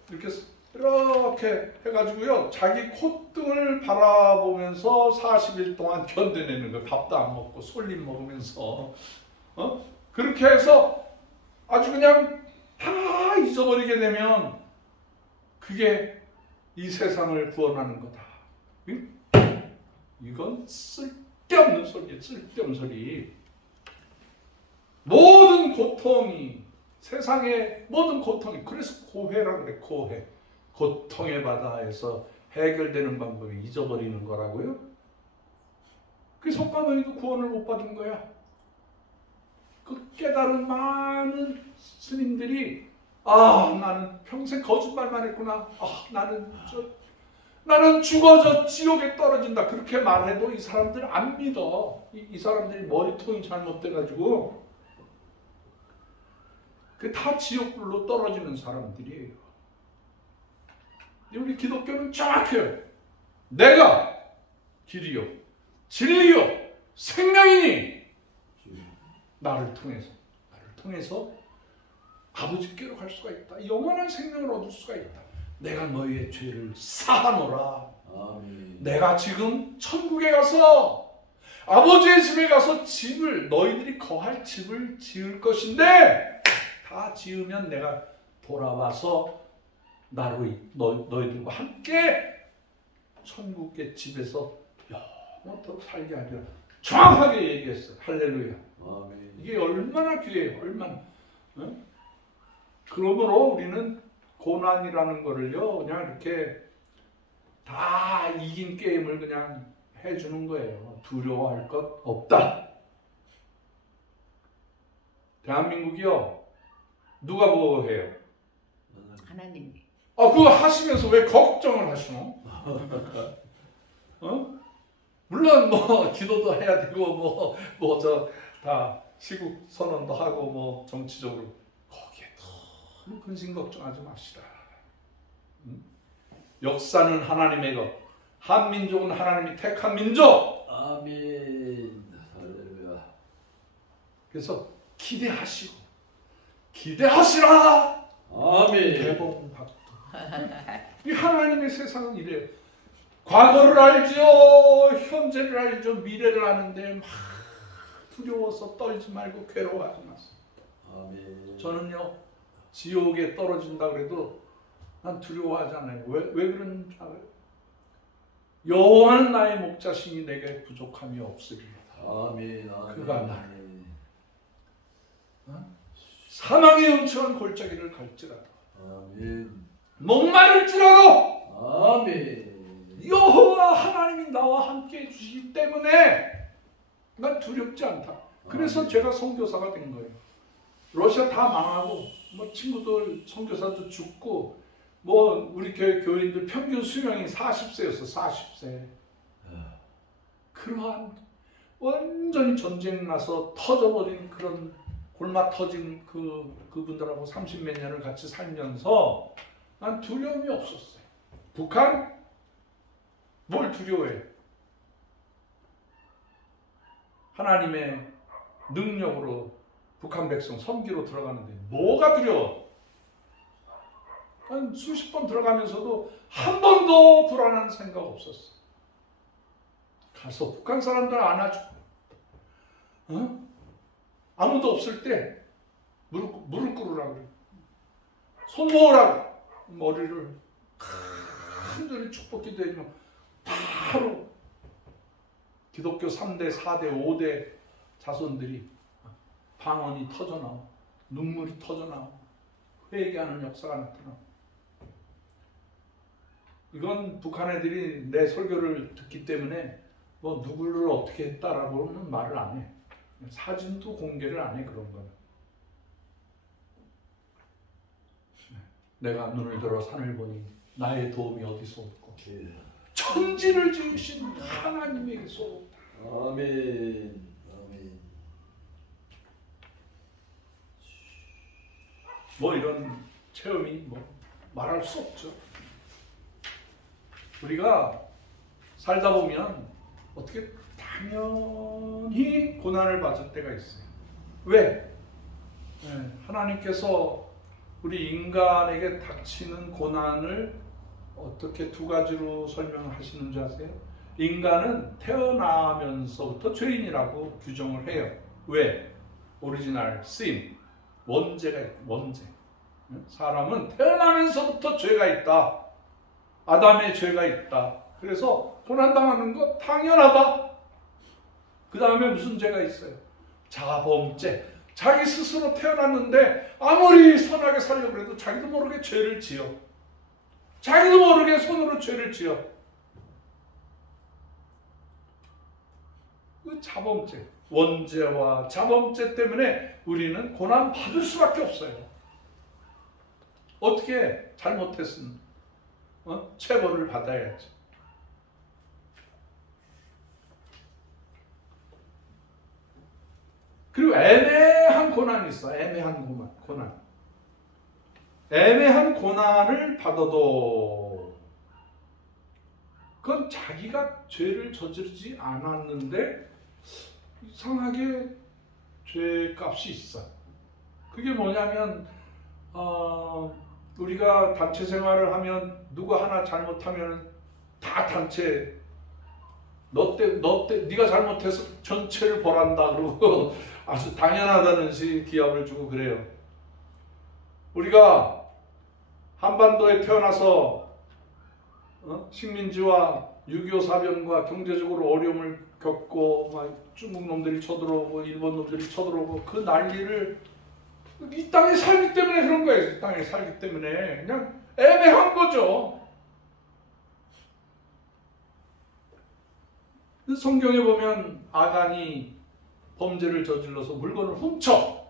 이렇게 해가지고요 자기 콧등을 바라보면서 40일 동안 견뎌내는 거예요. 밥도 안 먹고 솔잎 먹으면서 그렇게 해서 아주 그냥 다 잊어버리게 되면 그게 이 세상을 구원하는 거다. 이건 쓸데없는 소리예요. 쓸데없는 소리. 모든 고통이 세상의 모든 고통이 그래서 고해라 그래. 고해. 고통의 바다에서 해결되는 방법이 잊어버리는 거라고요. 그래서 석가모니도 구원을 못 받은 거야. 그 깨달은 많은 스님들이 나는 평생 거짓말만 했구나. 나는 죽어서 지옥에 떨어진다. 그렇게 말해도 이 사람들 안 믿어. 이 사람들이 머리통이 잘못돼가지고 그 다 지옥불로 떨어지는 사람들이에요. 우리 기독교는 정확해요. 내가 길이요 진리요 생명이니 나를 통해서 아버지께로 갈 수가 있다. 영원한 생명을 얻을 수가 있다. 내가 너희의 죄를 사하노라. 아멘. 내가 지금 천국에 가서 아버지의 집에 가서 너희들이 거할 집을 지을 것인데 다 지으면 내가 돌아와서 너희들과 함께 천국의 집에서 영원토록 살게 하리라. 정확하게 얘기했어요. 할렐루야. 아멘. 이게 얼마나 귀해요. 얼마나. 그러므로 우리는 고난이라는 거를요 그냥 이렇게 다 이긴 게임을 그냥 해주는 거예요. 두려워할 것 없다. 대한민국이요 누가 보호해요? 하나님. 그거 하시면서 왜 걱정을 하시노? 물론 기도도 해야 되고 다 시국 선언도 하고 정치적으로 거기에 너무 근심 걱정하지 마시라. 역사는 하나님의 것, 한민족은 하나님이 택한 민족. 아멘. 할렐루야. 그래서 기대하시라. 아멘. 대복음박도. 이 하나님의 세상은 이래요. 과거를 알지요, 현재를 알죠, 미래를 아는데 막 두려워서 떨지 말고 괴로워하지 마세요. 아멘. 저는요 지옥에 떨어진다 그래도 난 두려워하지 않아요. 왜 그러는 줄 알아요? 여호와는 나의 목자시니 내게 부족함이 없으리로다. 아멘. 그가 나를 사망의 음침한 골짜기를 갈지라도 아멘. 목마를지라도 아멘. 여호와 하나님이 나와 함께 해주시기 때문에 난 두렵지 않다. 그래서 아멘. 제가 선교사가 된 거예요. 러시아 다 망하고 친구들 선교사도 죽고 우리 교인들 평균 수명이 40세였어. 40세. 그러한 완전히 전쟁 나서 터져버린 그런 골마 터진 그분들하고 30몇 년을 같이 살면서 난 두려움이 없었어요. 북한? 뭘 두려워해? 하나님의 능력으로 북한 백성 섬기로 들어가는데 뭐가 두려워? 한 수십 번 들어가면서도 한 번도 불안한 생각 없었어. 가서 북한 사람들 안아줘. 아무도 없을 때 무릎 꿇으라고 그래. 손 모으라고. 머리를 간절히 축복 기도해주면 바로 기독교 3대, 4대, 5대 자손들이 방언이 터져나오고 눈물이 터져나오고 회개하는 역사가 나타나고. 이건 북한 애들이 내 설교를 듣기 때문에 누구를 어떻게 했다라고는 말을 안 해. 사진도 공개를 안 해. 그런 거는. 내가 눈을 들어 산을 보니 나의 도움이 어디서 없고 천지를 지으신 하나님에게서 없다. 아멘. 아멘. 이런 체험이 말할 수 없죠. 우리가 살다 보면 어떻게 당연히 고난을 받을 때가 있어요. 왜? 하나님께서 우리 인간에게 닥치는 고난을 어떻게 두 가지로 설명하시는 줄 아세요? 인간은 태어나면서부터 죄인이라고 규정을 해요. 왜? 오리지널 sin, 원죄가 있다. 원죄. 사람은 태어나면서부터 죄가 있다. 아담의 죄가 있다. 그래서 고난당하는 거 당연하다. 그 다음에 무슨 죄가 있어요? 자범죄. 자기 스스로 태어났는데 아무리 선하게 살려고 해도 자기도 모르게 죄를 지어. 자기도 모르게 손으로 죄를 지어. 그 자범죄. 원죄와 자범죄 때문에 우리는 고난 받을 수밖에 없어요. 어떻게 잘못했으면 체벌을 받아야지. 그리고 애매한 고난이 있어. 애매한 고난. 애매한 고난을 받아도 그건 자기가 죄를 저지르지 않았는데 이상하게 죄값이 있어. 그게 뭐냐면 우리가 단체 생활을 하면 누구 하나 잘못하면 다 단체 너 때 네가 잘못해서 전체를 벌한다 그러고 아주 당연하다는 식 기합을 주고 그래요. 우리가 한반도에 태어나서 식민지와 6.25 사변과 경제적으로 어려움을 겪고 막 중국 놈들이 쳐들어오고 일본 놈들이 쳐들어오고 그 난리를 이 땅에 살기 때문에 그런 거예요. 이 땅에 살기 때문에 그냥 애매한 거죠. 성경에 보면 아간이 범죄를 저질러서 물건을 훔쳐.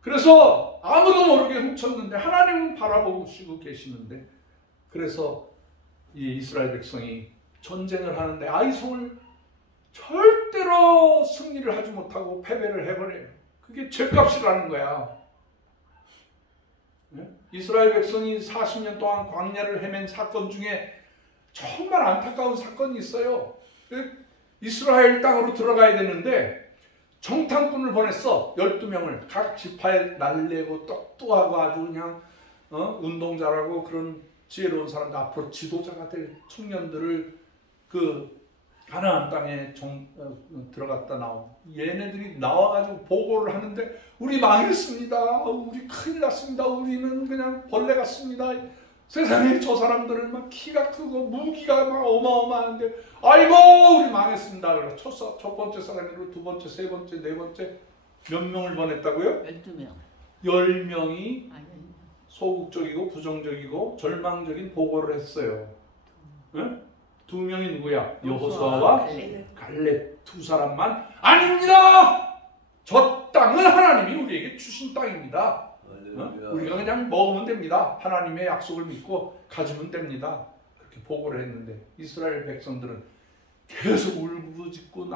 그래서 아무도 모르게 훔쳤는데 하나님은 바라보시고 계시는데 그래서 이 이스라엘 백성이 전쟁을 하는데 아이성을 절대로 승리를 하지 못하고 패배를 해버려요. 그게 죄값이라는 거야. 이스라엘 백성이 40년 동안 광야를 헤맨 사건 중에 정말 안타까운 사건이 있어요. 이스라엘 땅으로 들어가야 되는데 정탐꾼을 보냈어. 12명을 각 지파에 날래고 똑똑하고 아주 그냥 운동 잘하고 그런 지혜로운 사람들, 앞으로 지도자가 될 청년들을 그 가나안 땅에 들어갔다 나온 얘네들이 나와가지고 보고를 하는데 우리 망했습니다. 우리 큰일 났습니다. 우리는 그냥 벌레 같습니다. 세상에 저 사람들은 막 키가 크고 무기가 막 어마어마한데 아이고 우리 망했습니다. 그래서 첫 번째 사람으로 두 번째, 세 번째, 네 번째 몇 명을 보냈다고요? 12명. 10명이 소극적이고 부정적이고 절망적인 보고를 했어요. 응? 2명이 누구야? 여호수아와 갈렙 두 사람만 아닙니다. 저 땅은 하나님이 우리에게 주신 땅입니다. 우리가 그냥 먹으면 됩니다. 하나님의 약속을 믿고 가지면 됩니다. 그렇게 보고를 했는데 이스라엘 백성들은 계속 울부짖고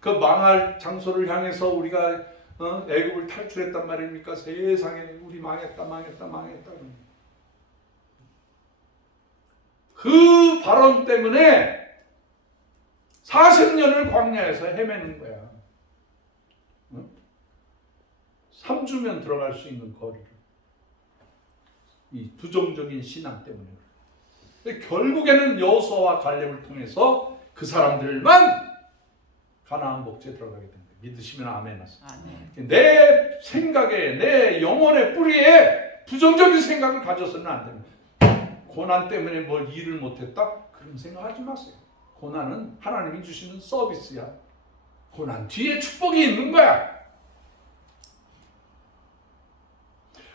그 망할 장소를 향해서 우리가 애굽을 탈출했단 말입니까? 세상에 우리 망했다. 그 발언 때문에 40년을 광야에서 헤매는 거야. 3주면 들어갈 수 있는 거리를. 이 부정적인 신앙 때문에. 결국에는 여호수아와 갈렙을 통해서 그 사람들만 가나안 복지에 들어가게 됩니다. 믿으시면 아멘 하세요. 내 생각에, 내 영혼의 뿌리에 부정적인 생각을 가져서는 안 됩니다. 고난 때문에 뭘 일을 못했다? 그런 생각하지 마세요. 고난은 하나님이 주시는 서비스야. 고난 뒤에 축복이 있는 거야.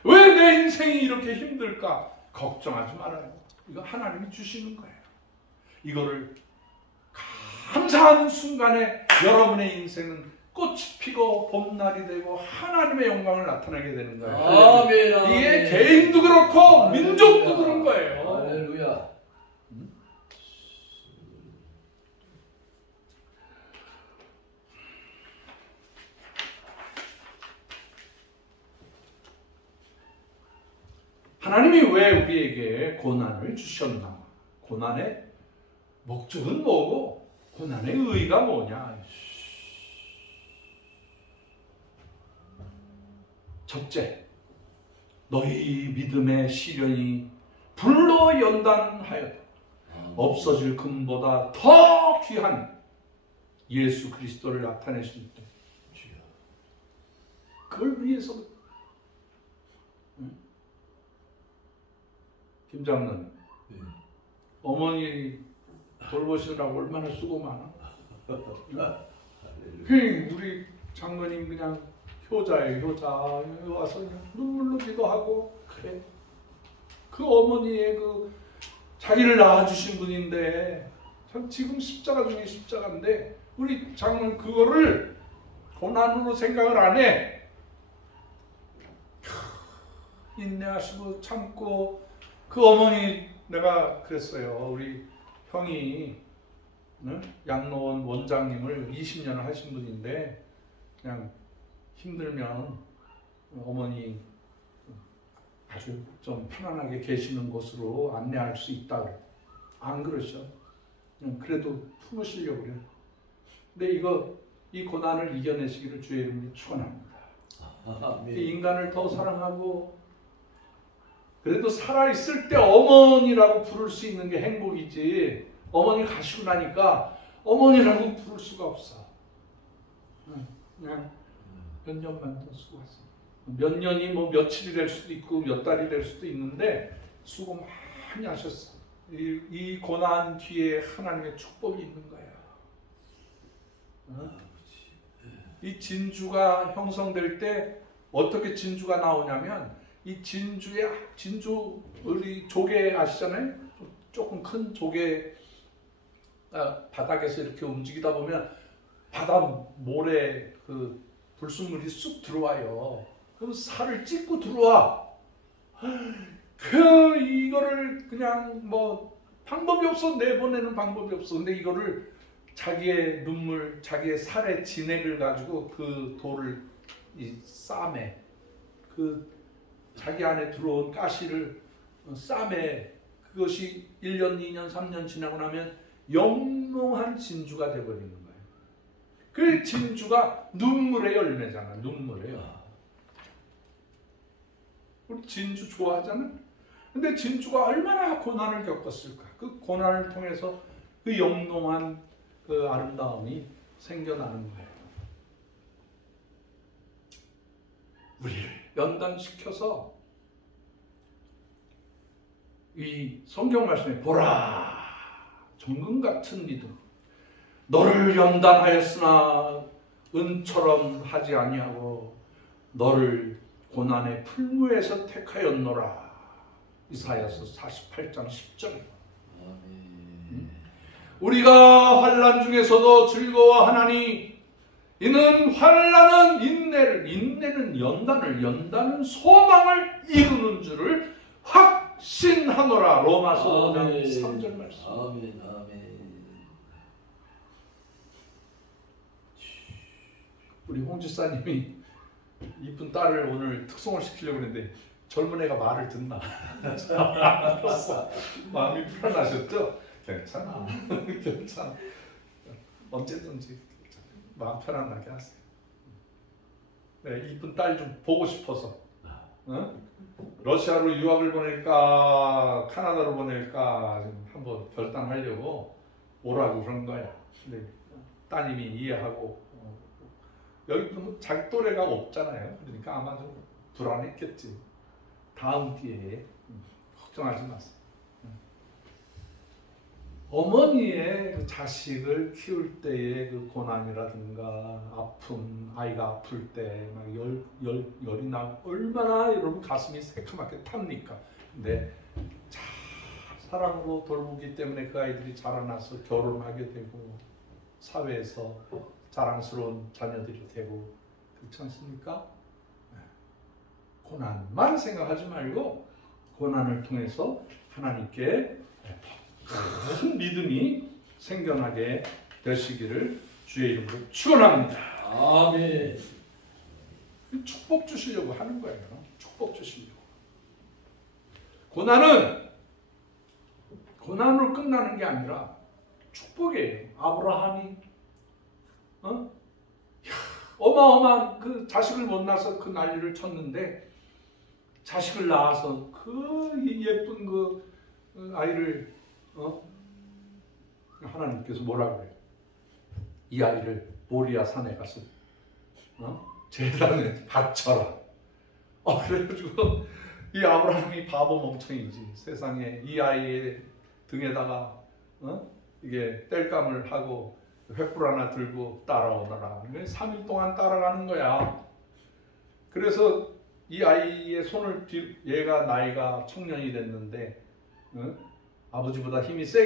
왜 내 인생이 이렇게 힘들까? 걱정하지 말아요. 이거 하나님이 주시는 거예요. 이거를 감사하는 순간에 여러분의 인생은 꽃이 피고 봄날이 되고 하나님의 영광을 나타내게 되는 거예요. 아멘. 이게 개인도 그렇고 민족도 그런 거예요. 할렐루야. 하나님이 왜 우리에게 고난을 주셨나? 고난의 목적은 뭐고 고난의 의의가 뭐냐? 첫째, 너희 믿음의 시련이 불로 연단하여도 없어질 금보다 더 귀한 예수 그리스도를 나타내실 때 그걸 위해서 김장로님 네. 어머니 돌보시느라고 얼마나 수고 많아. 우리 장로님 그냥 효자예요. 효자 와서 그냥 눈물로 기도하고 그래. 그 어머니의 그 자기를 낳아주신 분인데 참 지금 십자가 중에 십자가인데 우리 장로는 그거를 고난으로 생각을 안 해. 인내하시고 참고 그 어머니 내가 그랬어요. 우리 형이 양로원 원장님을 20년을 하신 분인데 그냥 힘들면 어머니 아주 좀 편안하게 계시는 곳으로 안내할 수 있다고. 안 그러셔. 그래도 품으시려고 그래요. 근데 이 고난을 이겨내시기를 주의 이름으로 축원합니다. 인간을 더 사랑하고 그래도 살아있을 때 어머니라고 부를 수 있는 게 행복이지 어머니 가시고 나니까 어머니라고 부를 수가 없어. 그냥 몇 년만 더 수고했어. 몇 년이 뭐 며칠이 될 수도 있고 몇 달이 될 수도 있는데 수고 많이 하셨어. 이 고난 뒤에 하나님의 축복이 있는 거야. 이 진주가 형성될 때 어떻게 진주가 나오냐면 이 진주 우리 조개 아시잖아요? 조금 큰 조개 바닥에서 이렇게 움직이다 보면 바다 모래 그 불순물이 쑥 들어와요. 그럼 살을 찢고 들어와. 이거를 그냥 뭐 방법이 없어. 내보내는 방법이 없어. 근데 이거를 자기의 눈물, 자기의 살의 진액을 가지고 그 돌을 이 쌈에 그 자기 안에 들어온 가시를 쌈에 그것이 1년, 2년, 3년 지나고 나면 영롱한 진주가 되어버리는 거예요. 그 진주가 눈물의 열매잖아. 눈물의 열매. 우리 진주 좋아하잖아. 근데 진주가 얼마나 고난을 겪었을까. 그 고난을 통해서 그 영롱한 그 아름다움이 생겨나는 거예요. 우리를 연단시켜서 이 성경 말씀에 보라 정금 같은 믿음 너를 연단하였으나 은처럼 하지 아니하고 너를 고난의 풀무에서 택하였노라. 이사야서 48장 10절. 우리가 환난 중에서도 즐거워하나니 이는 환난은 인내는 연단은 소망을 이루는 줄을 확신하노라. 로마서 5장 3절 말씀. 아멘. 우리 홍 지사님이 이쁜 딸을 오늘 특송을 시키려고 했는데 젊은 애가 말을 듣나? 마음이 불안하셨죠? 괜찮아. 언제든지 마음 편안하게 하세요. 네, 이쁜 딸 좀 보고 싶어서. 러시아로 유학을 보낼까 카나다로 보낼까 한번 결단하려고 오라고 그런 거야. 근데 따님이 이해하고 여기 자기 또래가 없잖아요. 그러니까 아마 좀 불안했겠지. 다음 기회에 걱정하지 마세요. 어머니의 그 자식을 키울 때의 그 고난이라든가 아픔, 아이가 아플 때 막 열이 나 얼마나 여러분 가슴이 새카맣게 탑니까? 근데 잘 사랑으로 돌보기 때문에 그 아이들이 자라나서 결혼하게 되고 사회에서 자랑스러운 자녀들이 되고 그렇지 않습니까? 고난만 생각하지 말고 고난을 통해서 하나님께 큰 믿음이 생겨나게 되시기를 주의 이름으로 축원합니다. 아멘. 축복 주시려고 하는 거예요. 축복 주시려고. 고난은 고난으로 끝나는 게 아니라 축복이에요. 아브라함이 어마어마한 그 자식을 못 낳아서 그 난리를 쳤는데 자식을 낳아서 그 예쁜 그 아이를 하나님께서 뭐라 그래요? 이 아이를 모리아 산에 가서 제단에 바쳐라. 그래가지고 이 아브라함이 바보 멍청이지. 세상에 이 아이의 등에다가 이게 땔감을 하고 횃불 하나 들고 따라오더라. 3일 동안 따라가는 거야. 그래서 이 아이의 손을 얘가 나이가 청년이 됐는데 아버지보다 힘이 세게